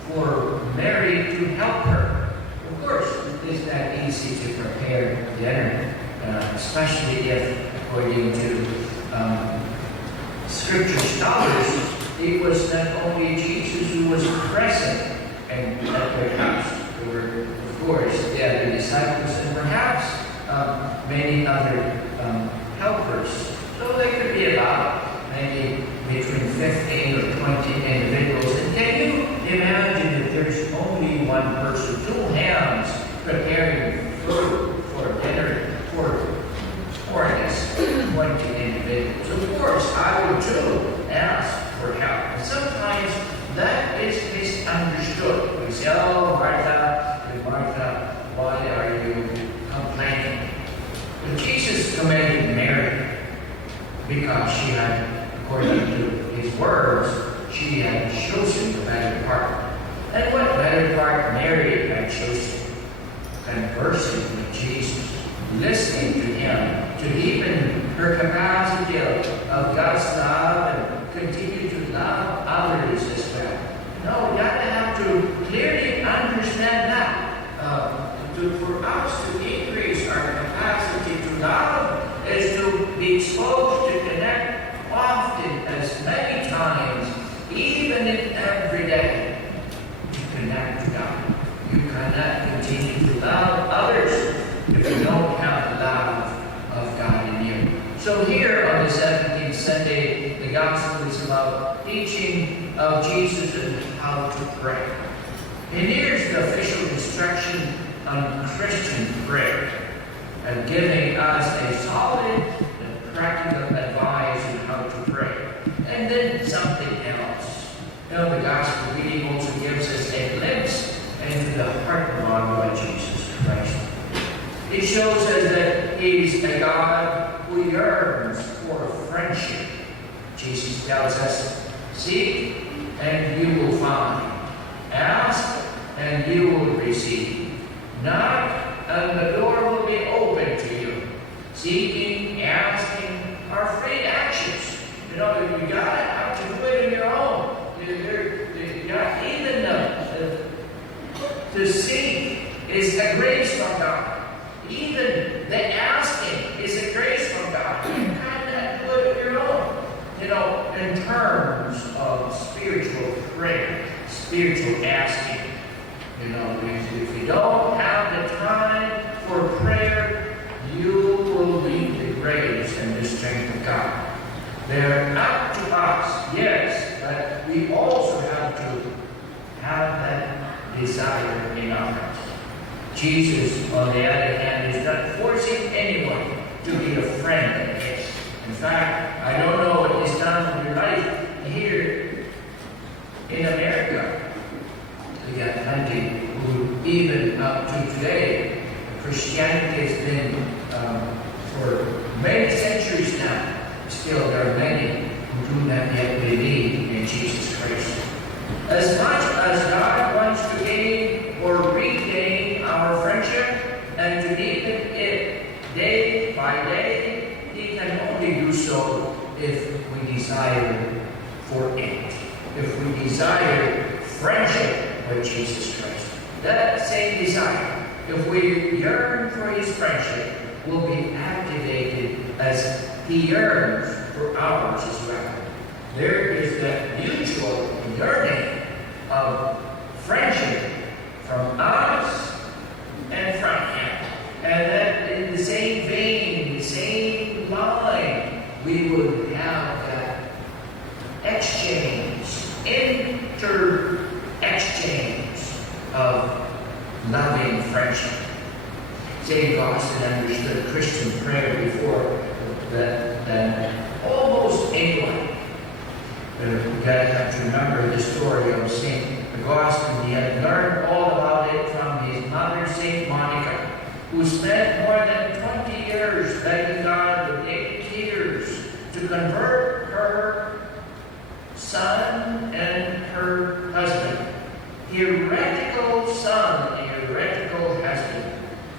for Mary to help her. Of course, it is not easy to prepare dinner, especially if, according to Scripture scholars, it was not only Jesus who was present at their house. There were, of course, the other disciples and perhaps many other helpers. So there could be about maybe between 15 or 20 individuals. And can you imagine if there's only one person, 2 hands, preparing food for dinner for this 20 individuals? Of course, I would too ask for help. And sometimes that is misunderstood. We say, oh, Martha, why are you complaining? But Jesus commended Mary because she had, according to his words, she had chosen the better part. And what better part Mary had chosen? conversing with Jesus, listening to him, to deepen her capacity of God's love and continue to love others as well. No, we gotta have to clearly understand that. For us to increase our capacity to love is to be exposed to connect often, as many times, even in every day, to connect to God. You cannot continue to love others if you don't have the love of God in you. So here on the 17th Sunday, the Gospel is about teaching of Jesus and how to pray. And here's the official instruction on Christian prayer, and giving us a solid and practical advice on how to pray. And then something else. Now the Gospel reading also gives us a glimpse into the heart of our Lord Jesus Christ. It shows us that He's a God who yearns for friendship. Jesus tells us, seek and you will find. Ask and you will receive. Knock and the door will be open to you. Seeking, asking are free actions. You know, you gotta have to do it on your own. To seek is a grace from God. Even the asking is a grace from God. You cannot do it on your own. You know, in terms of spiritual prayer, spiritual asking, you know, if you don't have the time for prayer, you will need the grace and the strength of God. They're up to us, yes, but we also have to have that desire in our hearts. Jesus, on the other hand, is not forcing anyone to be a friend of his. In fact, I don't know what he's done in your life here in America. We got plenty who, even up to today, Christianity has been for many centuries now. Still, there are many who do not yet believe in Jesus Christ. As much as God wants to gain or regain our friendship and to deepen it day by day, He can only do so if we desire for it. If we desire friendship with Jesus Christ. That same desire, if we yearn for His friendship, will be activated as He yearns for ours as well. There is that mutual yearning of friendship from us and from Him. And that in the same vein, the same line, we would have that exchange, exchange of loving friendship. St. Augustine understood Christian prayer before that almost anyone. You have to remember the story of St. Augustine. He had learned all about it from his mother, St. Monica, who spent more than 20 years begging God with 8 tears to convert her son and her husband. Heretical son and heretical husband.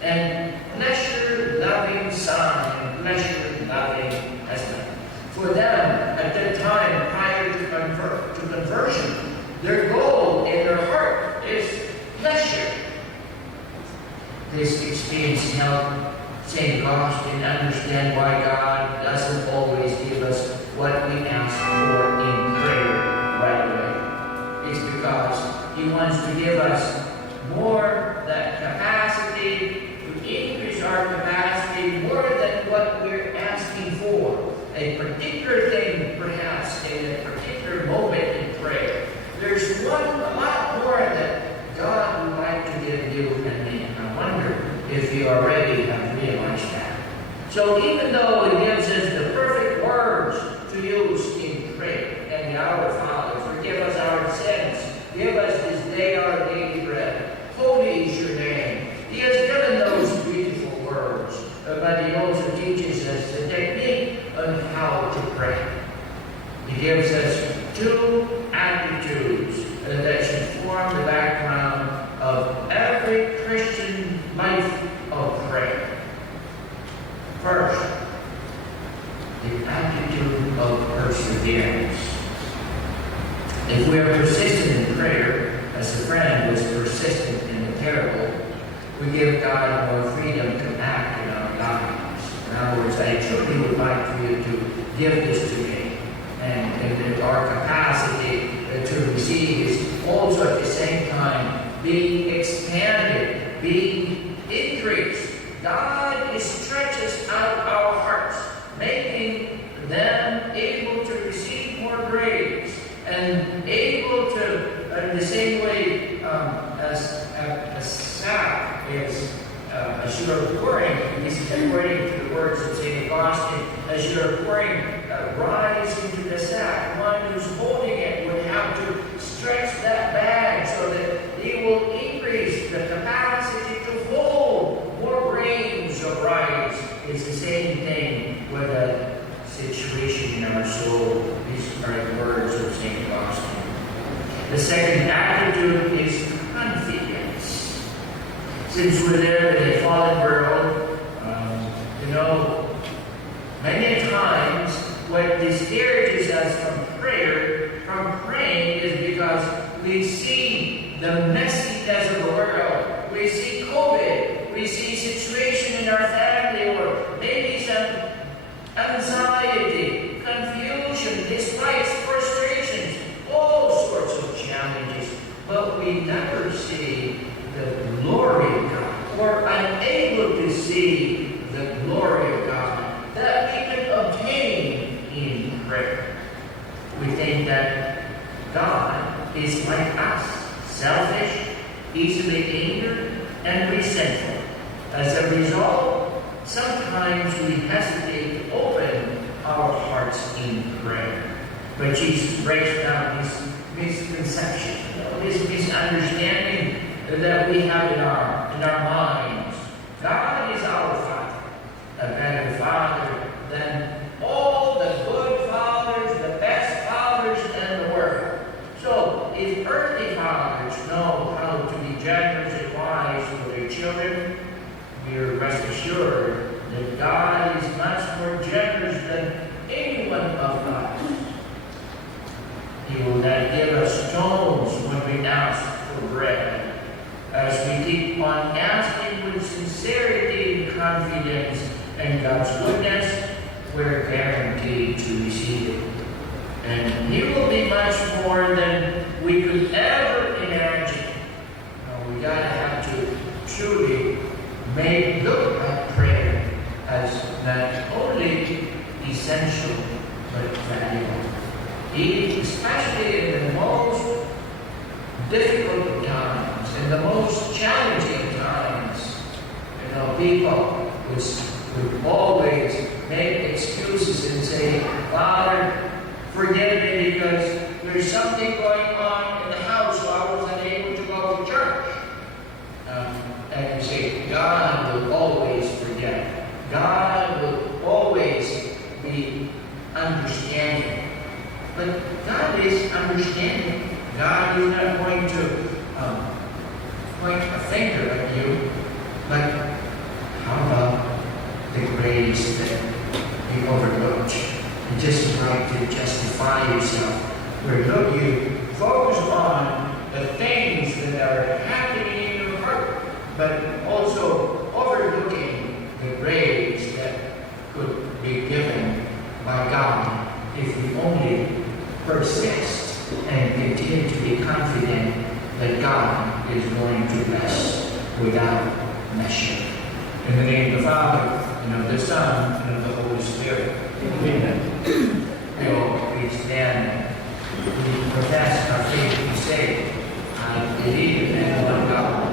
And pleasure-loving son and pleasure-loving husband. For them, at that time, prior to conversion, their goal in their heart is pleasure. This experience helped St. Augustine understand why God doesn't always give us what we ask for in prayer right away. It's because He wants to give us more that capacity, to increase our capacity more than what we're asking for. A particular thing, perhaps, in a particular moment in prayer. There's a lot more that God would like to give you and me. I wonder if you already have realized that. So even though He gives us the perfect words to use in prayer, and our Father, forgive us our sins, give us this day our daily bread, holy is your name. He has given those beautiful words, but He also teaches us the technique on how to pray. He gives us 2 attitudes that should form the background of every Christian life First, the attitude of perseverance. If we are persistent in prayer, as the friend was persistent in the parable, we give God more freedom to act in our lives. In other words, I truly would like for you to give this to me. And our capacity to receive is also at the same time being expanded, being increased. God stretches out our hearts, making them able to receive more grace and able to, in the same way as a sap is, as you are pouring, this is according to the words of St. Augustine, as you are pouring rise into the sack, one who's holding it would have to stretch that bag so that he will increase the capacity to hold more grains of rice. It's the same thing with a situation in our soul. These are the words of St. Augustine. The second attitude is confidence. Since we're there in a fallen world, many times what discourages us from praying, is because we see the messiness of the world. We see COVID. We see situation in our family, or maybe some anxiety, confusion, despite frustrations, all sorts of challenges. But we never see the glory of God, or unable to see the glory of God that we can obtain in prayer. We think that God is like us, selfish, easily angered, and resentful. As a result, sometimes we hesitate to open our hearts in prayer. But Jesus breaks down this misconception, this misunderstanding that we have in our minds. God is our Father, a better Father than all the good fathers, the best fathers in the world. So, if earthly fathers know how to be generous and wise for their children, we are rest assured that God is much more generous than any one of us. He will not give us stones when we ask for bread. As we keep on asking with sincerity and confidence in God's goodness, we're guaranteed to receive it. And He will be much more than we could ever imagine. We gotta have to truly look at prayer as not only essential but valuable. Especially in the most difficult of times, in the most challenging times, people would always make excuses and say, Father, forgive me because there's something going on in the house, so I wasn't able to go to church. And you say, God will always forget. God will always be understanding. But God is understanding. God is not going to point a finger at you, but how about the grace that you overlooked? You just try to justify yourself. Where look, you focus on the things that are happening in your heart, but also overlooking the grace that could be given by God if we only persist and continue to be confident that God is going to bless without measure. In the name of the Father, and of the Son, and of the Holy Spirit. Amen. We all please stand. We profess our faith. We say, I believe in one God.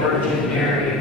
Virgin Mary,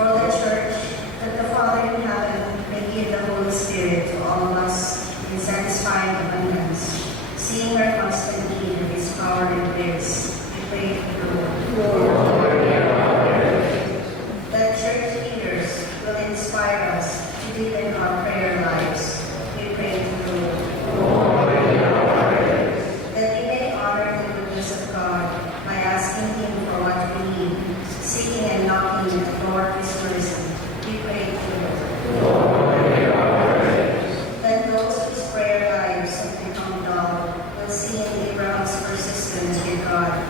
for the Church, that the Father in heaven may give the Holy Spirit to all of us in satisfying abundance, seeing our constant need of His power and grace. We pray to the Lord. That church leaders will inspire us to deepen our prayer lives. We pray to the Lord. That we may honor the goodness of God by asking Him for what we need, seeking and knocking at the door of His mercy. We pray to the Lord. That those whose prayer lives have become dull will see in Abraham's persistence with God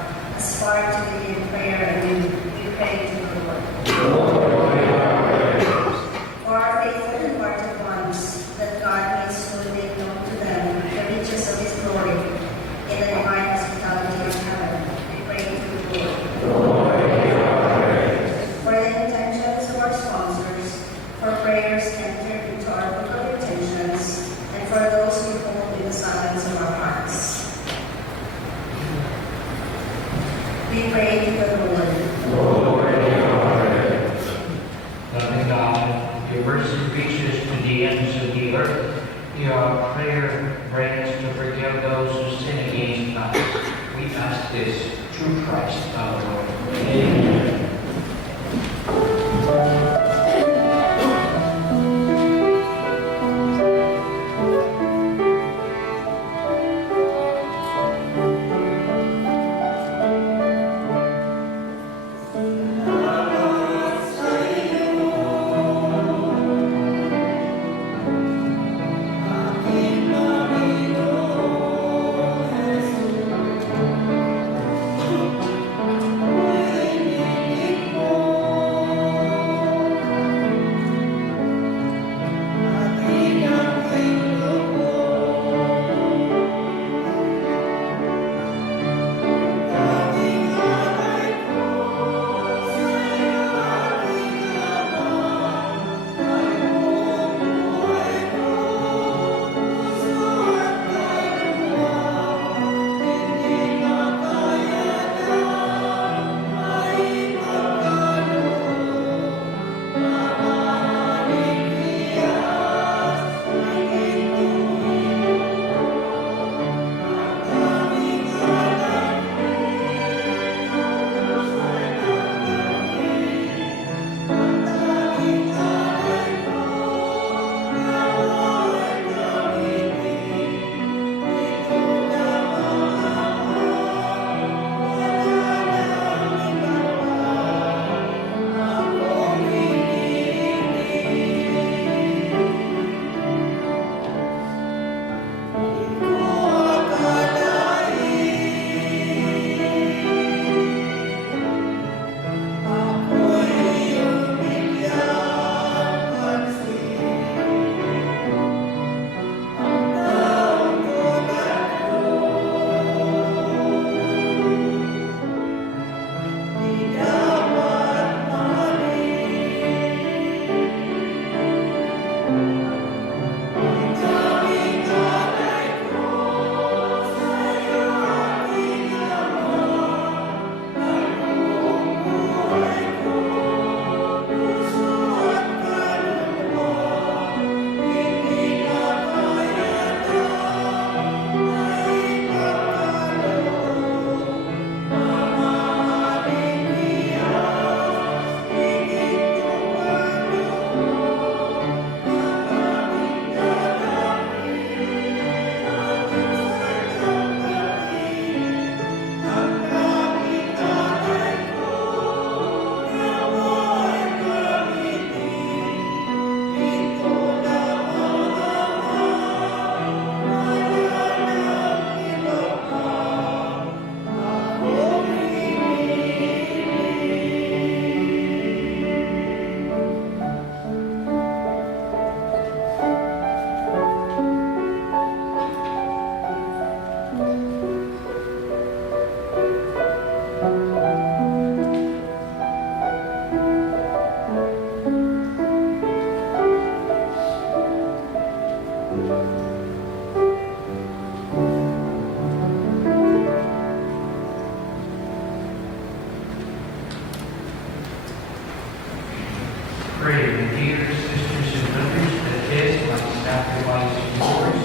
Pray, dear sisters and brothers, that this, my sacrifice and yours,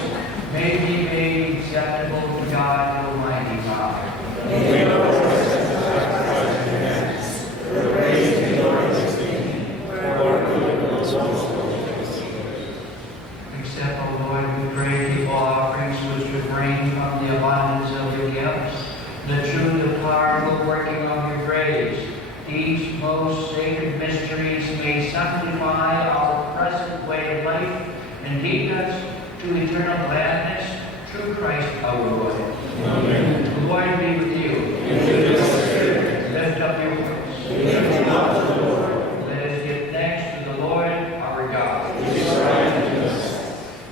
may be made acceptable to God, Almighty Father. Accept, O Lord, we pray, the offerings which would bring from the abundance of your gifts, the truth and powerful working of your grace. These most sacred mysteries may sanctify our present way of life and lead us to eternal gladness through Christ our Lord. Amen. The Lord be with you. Lift up your voice. Let us give thanks to the Lord our God.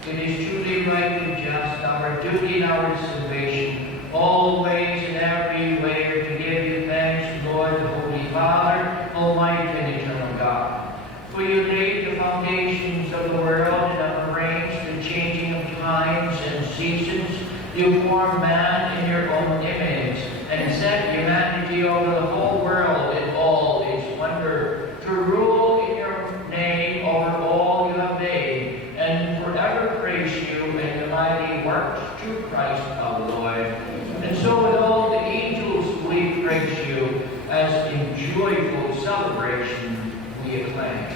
It is truly right and just, our duty and our salvation, always and everywhere to give you thanks, Lord, the Holy Father, Almighty and eternal God. For you laid the foundations of the world and have arranged the changing of times and seasons. You formed man in your own image and set humanity over the whole world in all its wonder, to rule in your name over all you have made, and forever praise you in the mighty works through Christ our Lord. And so with all the angels we praise you, as in joyful celebration we acclaim.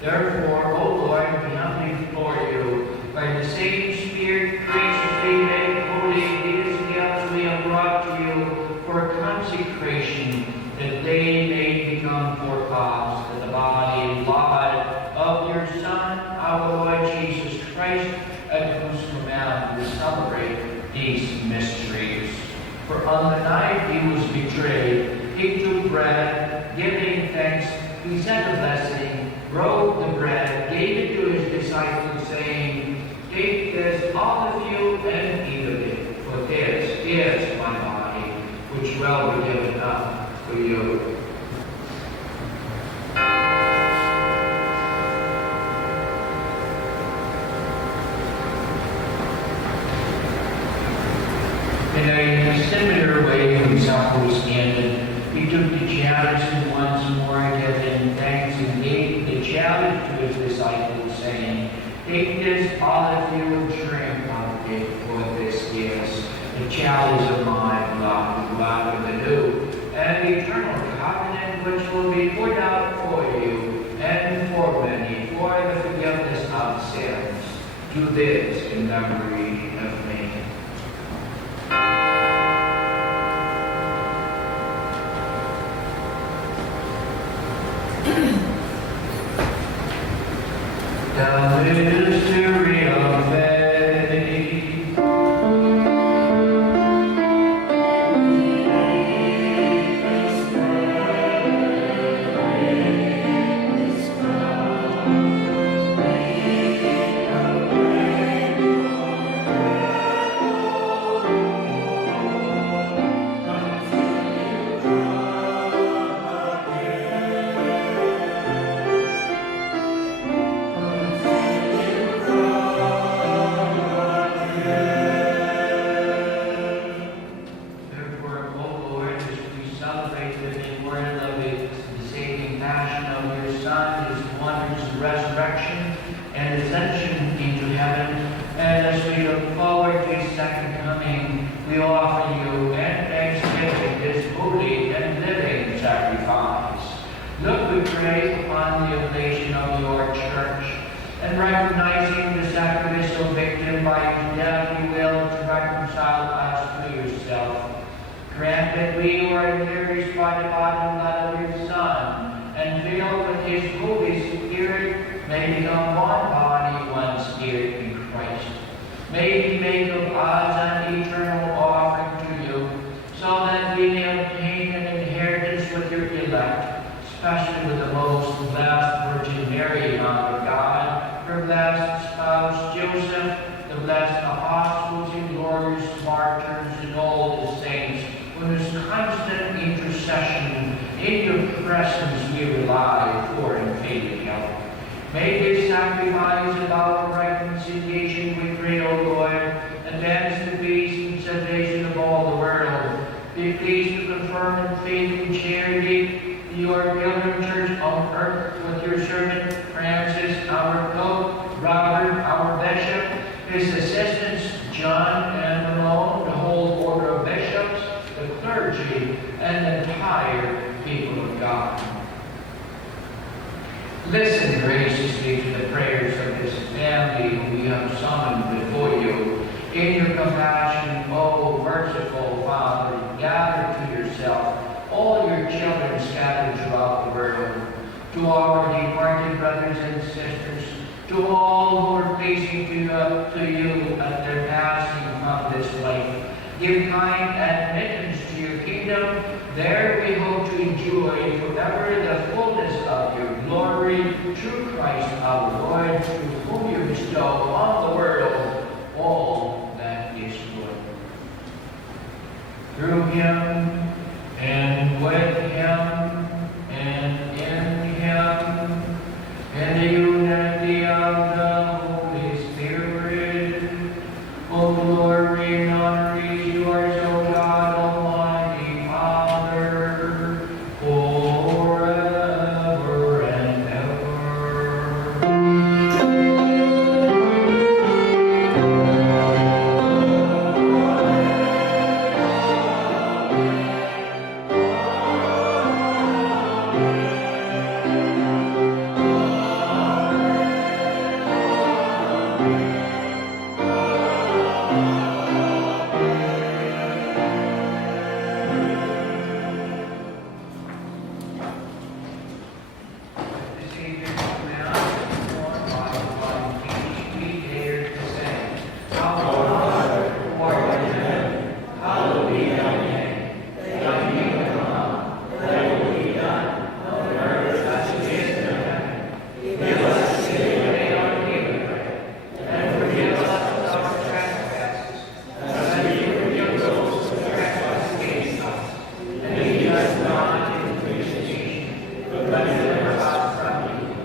Therefore, O Lord, we humbly implore you, by the same Spirit, graciously make holy these gifts we have brought to you for consecration, that they may become for us the body and blood of your Son, our Lord Jesus Christ, at whose command we celebrate these mysteries. For on the night he was betrayed, he took bread, giving thanks, he said a blessing, broke the bread, gave it to his disciples, saying, "Take this, all of you, and eat of it, for this is my body, which will be given up for you." In a similar way, when supper was ended, he took the chalice and once more giving thanks and gave the chalice to his disciples, saying, "Take this, all of you, and drink of it, for this is the chalice of my blood, the blood of the new and eternal covenant, which will be poured out for you and for many for the forgiveness of sins. Do this in memory of me." The mystery of faith. resurrection and ascension into heaven. And as we look forward to his second coming, we offer you and thanksgiving this holy and living sacrifice. Look, we pray, upon the oblation of your church, and recognizing the sacrificial victim by whose death you will to reconcile us to yourself. Grant that we who are nourished by the body and blood of your Son, and filled with his Holy Spirit, may become one body, one spirit in Christ. May he make of us an eternal offering to you, so that we may obtain an inheritance with your elect, especially with the most blessed Virgin Mary, Mother of God, her blessed spouse Joseph, the blessed apostles and glorious martyrs, and all the saints, whose constant intercession in your presence we rely for and faith help. May this sacrifice of our reconciliation, we pray, O Lord, advance the peace and salvation of all the world. Be pleased to confirm in faith and charity your pilgrim church on earth with your servant Francis, our Pope, Robert, our Bishop, his assistants John and Malone, the whole order of bishops, the clergy, and the entire people of God. Listen graciously to the prayers of this family whom you have summoned before you. In your compassion, O merciful Father, gather to yourself all your children scattered throughout the world. To our departed brothers and sisters, to all who are pleasing to you at their passing from this life, give kind admittance to your kingdom. There we hope to enjoy forever the fullness of your glory, through Christ our Lord, through whom you bestow on the world all that is good. Through him, and with him, and in him, in the unity of the Holy Spirit, all glory and honor is yours, O God, Almighty Father, forever and ever. This evening, now, born by the one teaching, we dare to say, Our Father, who art in heaven, hallowed be thy name. Thy kingdom come, thy will be done, on earth as it is in heaven. Give us this day our daily bread, and forgive us our trespasses, as we forgive those who trespass against us. And lead us not into temptation, but deliver us from evil.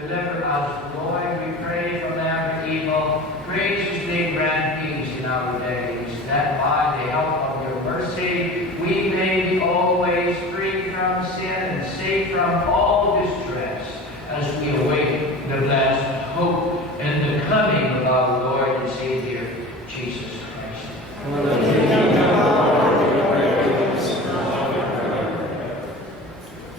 Deliver us, Lord, we pray, from every evil. Graciously grant peace in our days, that by the help of your mercy we may be always free from sin and safe from all distress, as we await the blessed hope and the coming of our Lord and Savior, Jesus Christ.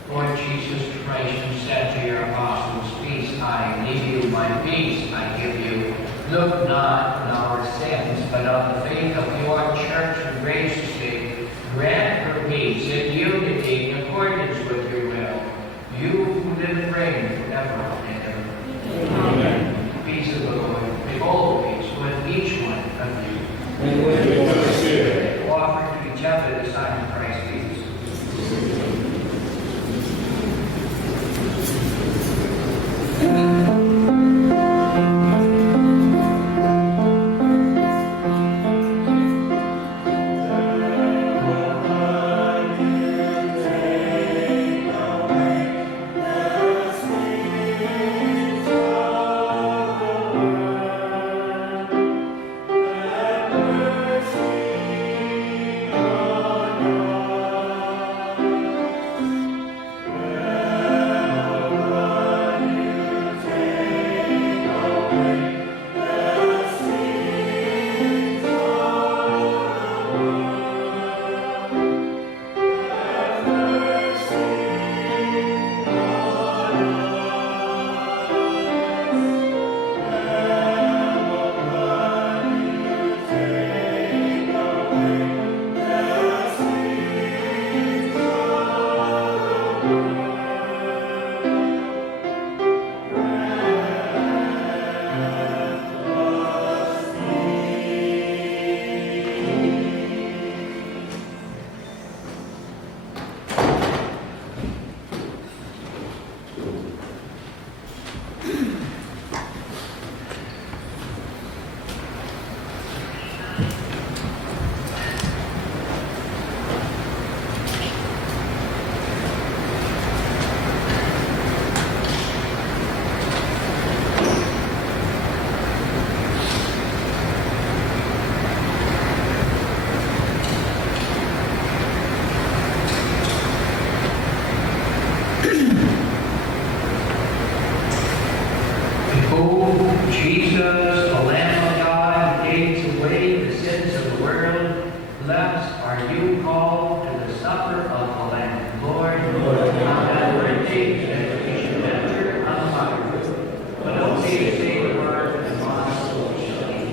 Lord Jesus Christ, who said to your apostles, Peace I leave you, my peace I give you. Look not on our sins, but on the faith of your church, and graciously grant her peace and unity in accordance with your will. You who live and reign forever and ever. Amen. Peace of the Lord, be always with each one of you. And with your spirit. Offer to each other the sign of Christ Jesus. Jesus, the Lamb of God, takes away the sins of the world. Blessed are you called to the supper of the Lamb. Lord, now that birthday that we should enter unfire. But only to say the word, and my soul shall be.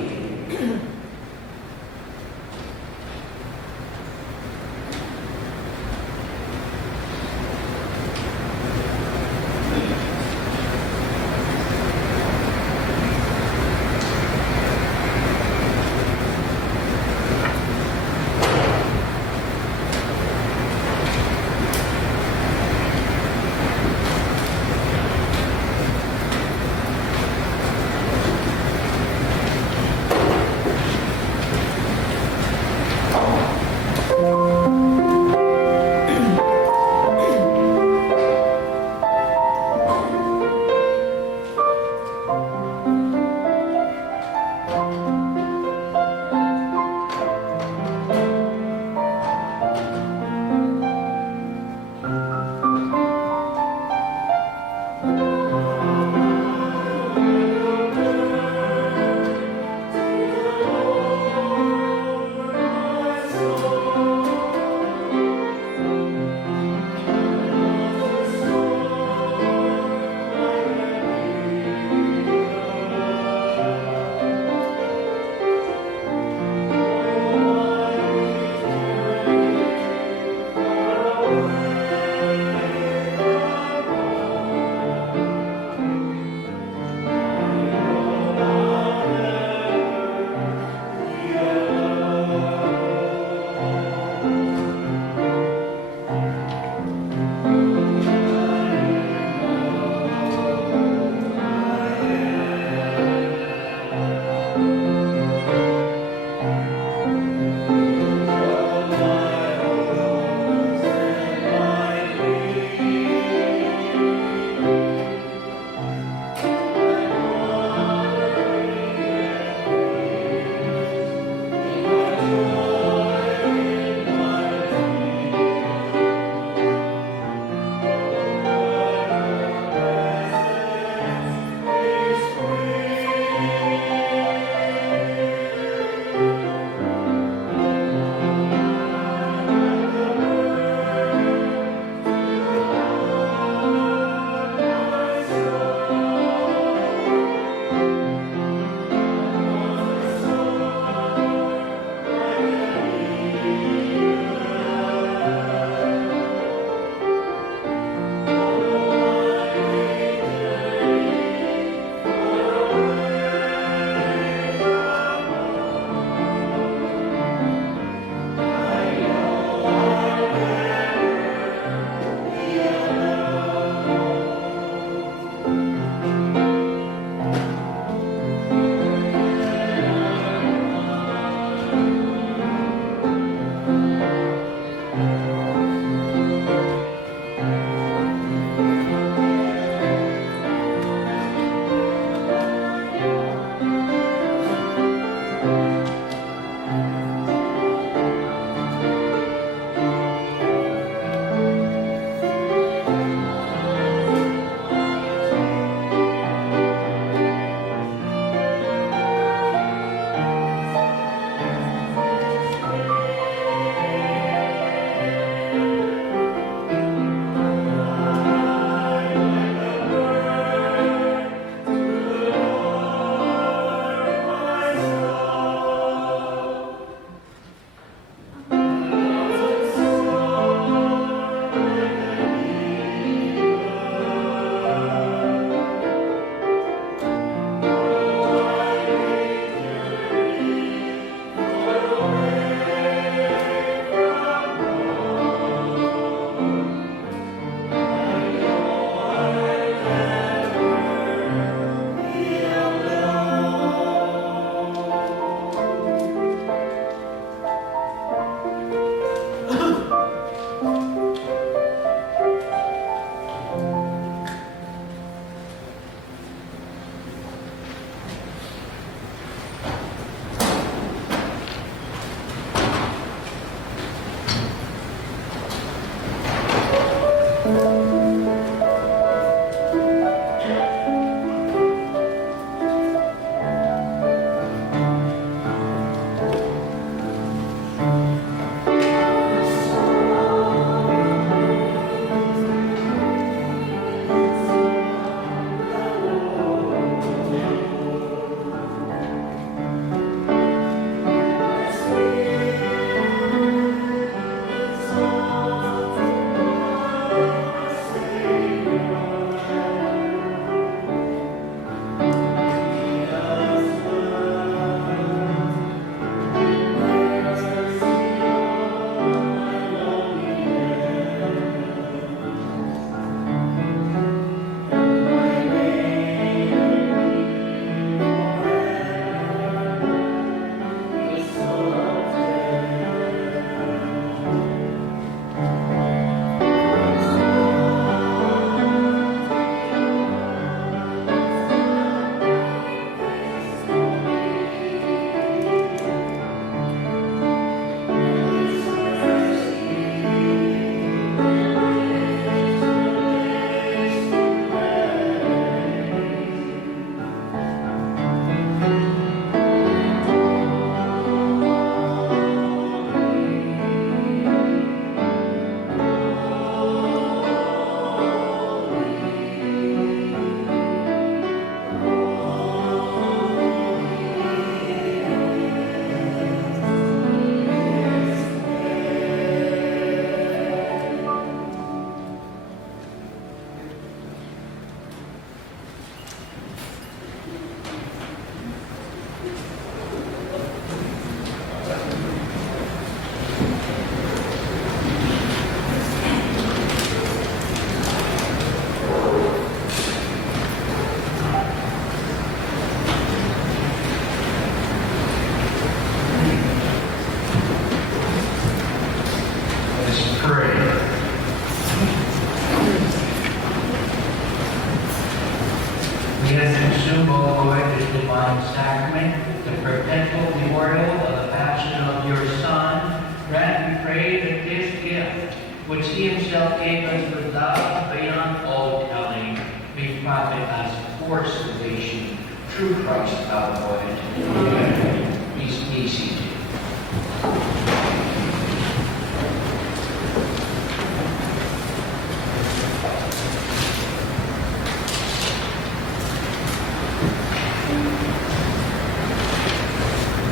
We have consumed, O Lord, this divine sacrament, the perpetual memorial of the passion of your Son. Grant, we pray, that this gift, which he himself gave us without beyond all telling, may profit us for salvation through Christ our Lord. Amen. Please be seated.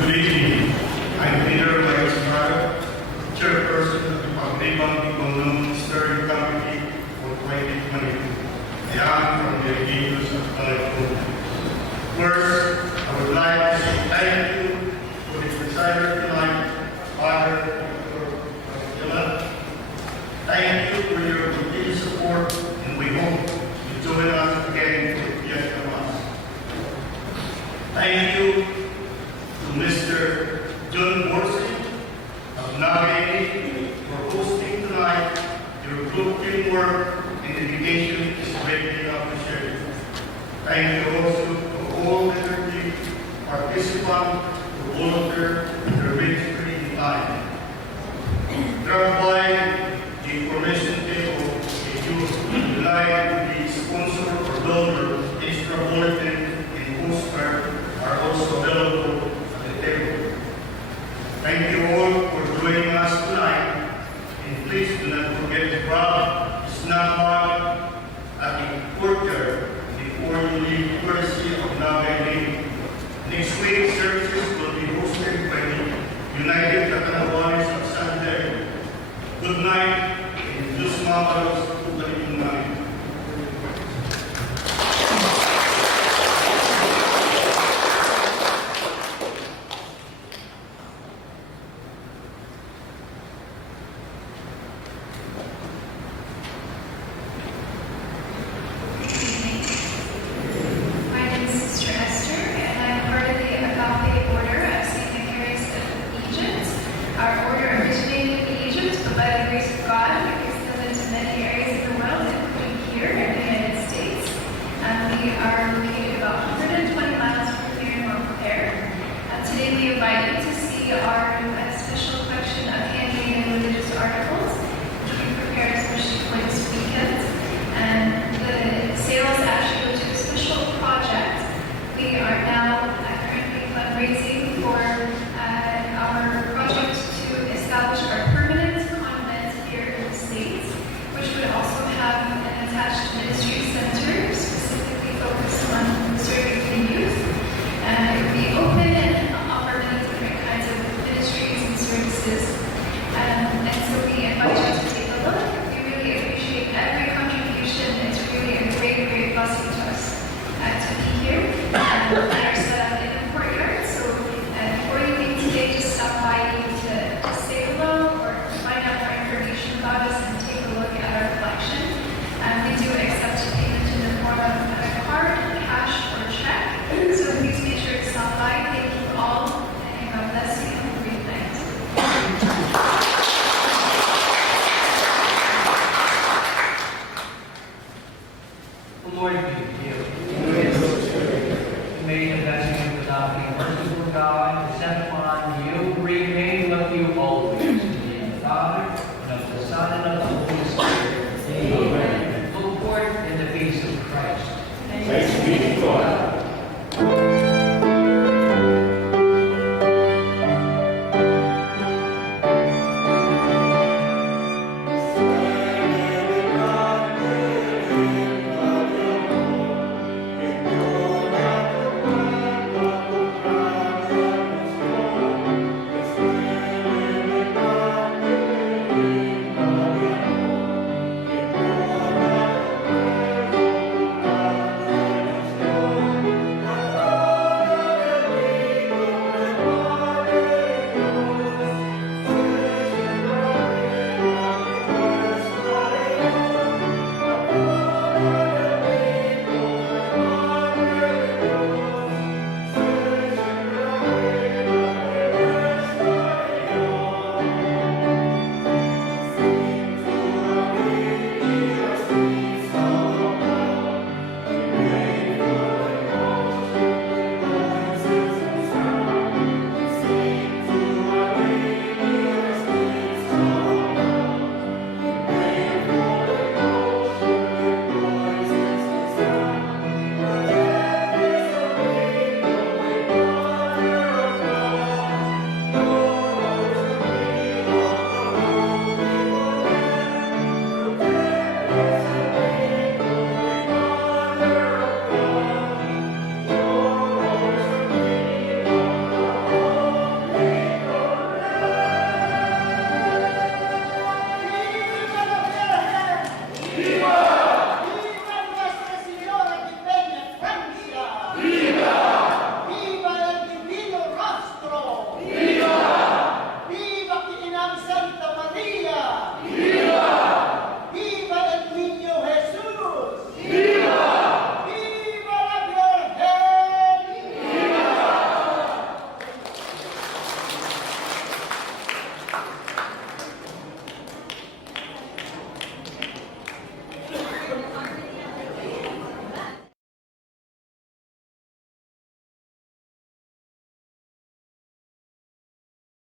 Good evening. I'm Peter Estrada, chairperson of the Pagdiban Ikonom Steering Committee for 2022. I am from the Iquitos of California. First, I would like to say thank you for the presider tonight, Father Dr. Abdullah. Thank you for your continued support, and we hope you join us again for Fiesta Mas. Thank you to Mr. John Borsi of Navy for hosting tonight. Your group teamwork and dedication is greatly appreciated. Thank you also to all liturgy participants who volunteer their ministry in time. Drop by the information table if you would like to be sponsor or builder. Extra bulletin and postcard are also available at the table. Thank you all for joining us tonight, and please do not forget to grab a snack bag at the courtyard before you leave, courtesy of Navy. Next week, services will be hosted by the United Catanawanes of San Diego. Good night, and Diyos Mabalos, Good night. My name is Sister Esther, and I'm part of the Agape Order of St. Macarius of Egypt. Our order originated in Egypt, but by the grace of God, we extend into many areas of the world, including here in the United States. We are located about 120 miles from here in Montclair. Today we invite you to see our special collection of handmade and religious articles, which we prepared especially for this weekend. And the sales actually go to a special project. We are now currently fundraising for our project to establish our permanent convent here in the States, which would also have an attached ministry center specifically focused on serving the youth. It would be open and offer many different kinds of ministries and services. And so we invite you to take a look. We really appreciate every contribution. It's really a great, great blessing to us to be here. We are set up in the courtyard, so before you leave today, just stop by to say hello or find out more information about us and take a look at our collection. We do accept payment in the form of a card, cash, or check, so please make sure to stop by. Thank you all, and God bless you. Have a great night. The Lord be with you. May the blessing of the merciful God descend upon you, remain with you always. In the name of the Father, and of the Son, and of the Holy Spirit. Amen. Look forth in the peace of Christ. Thanks be to God.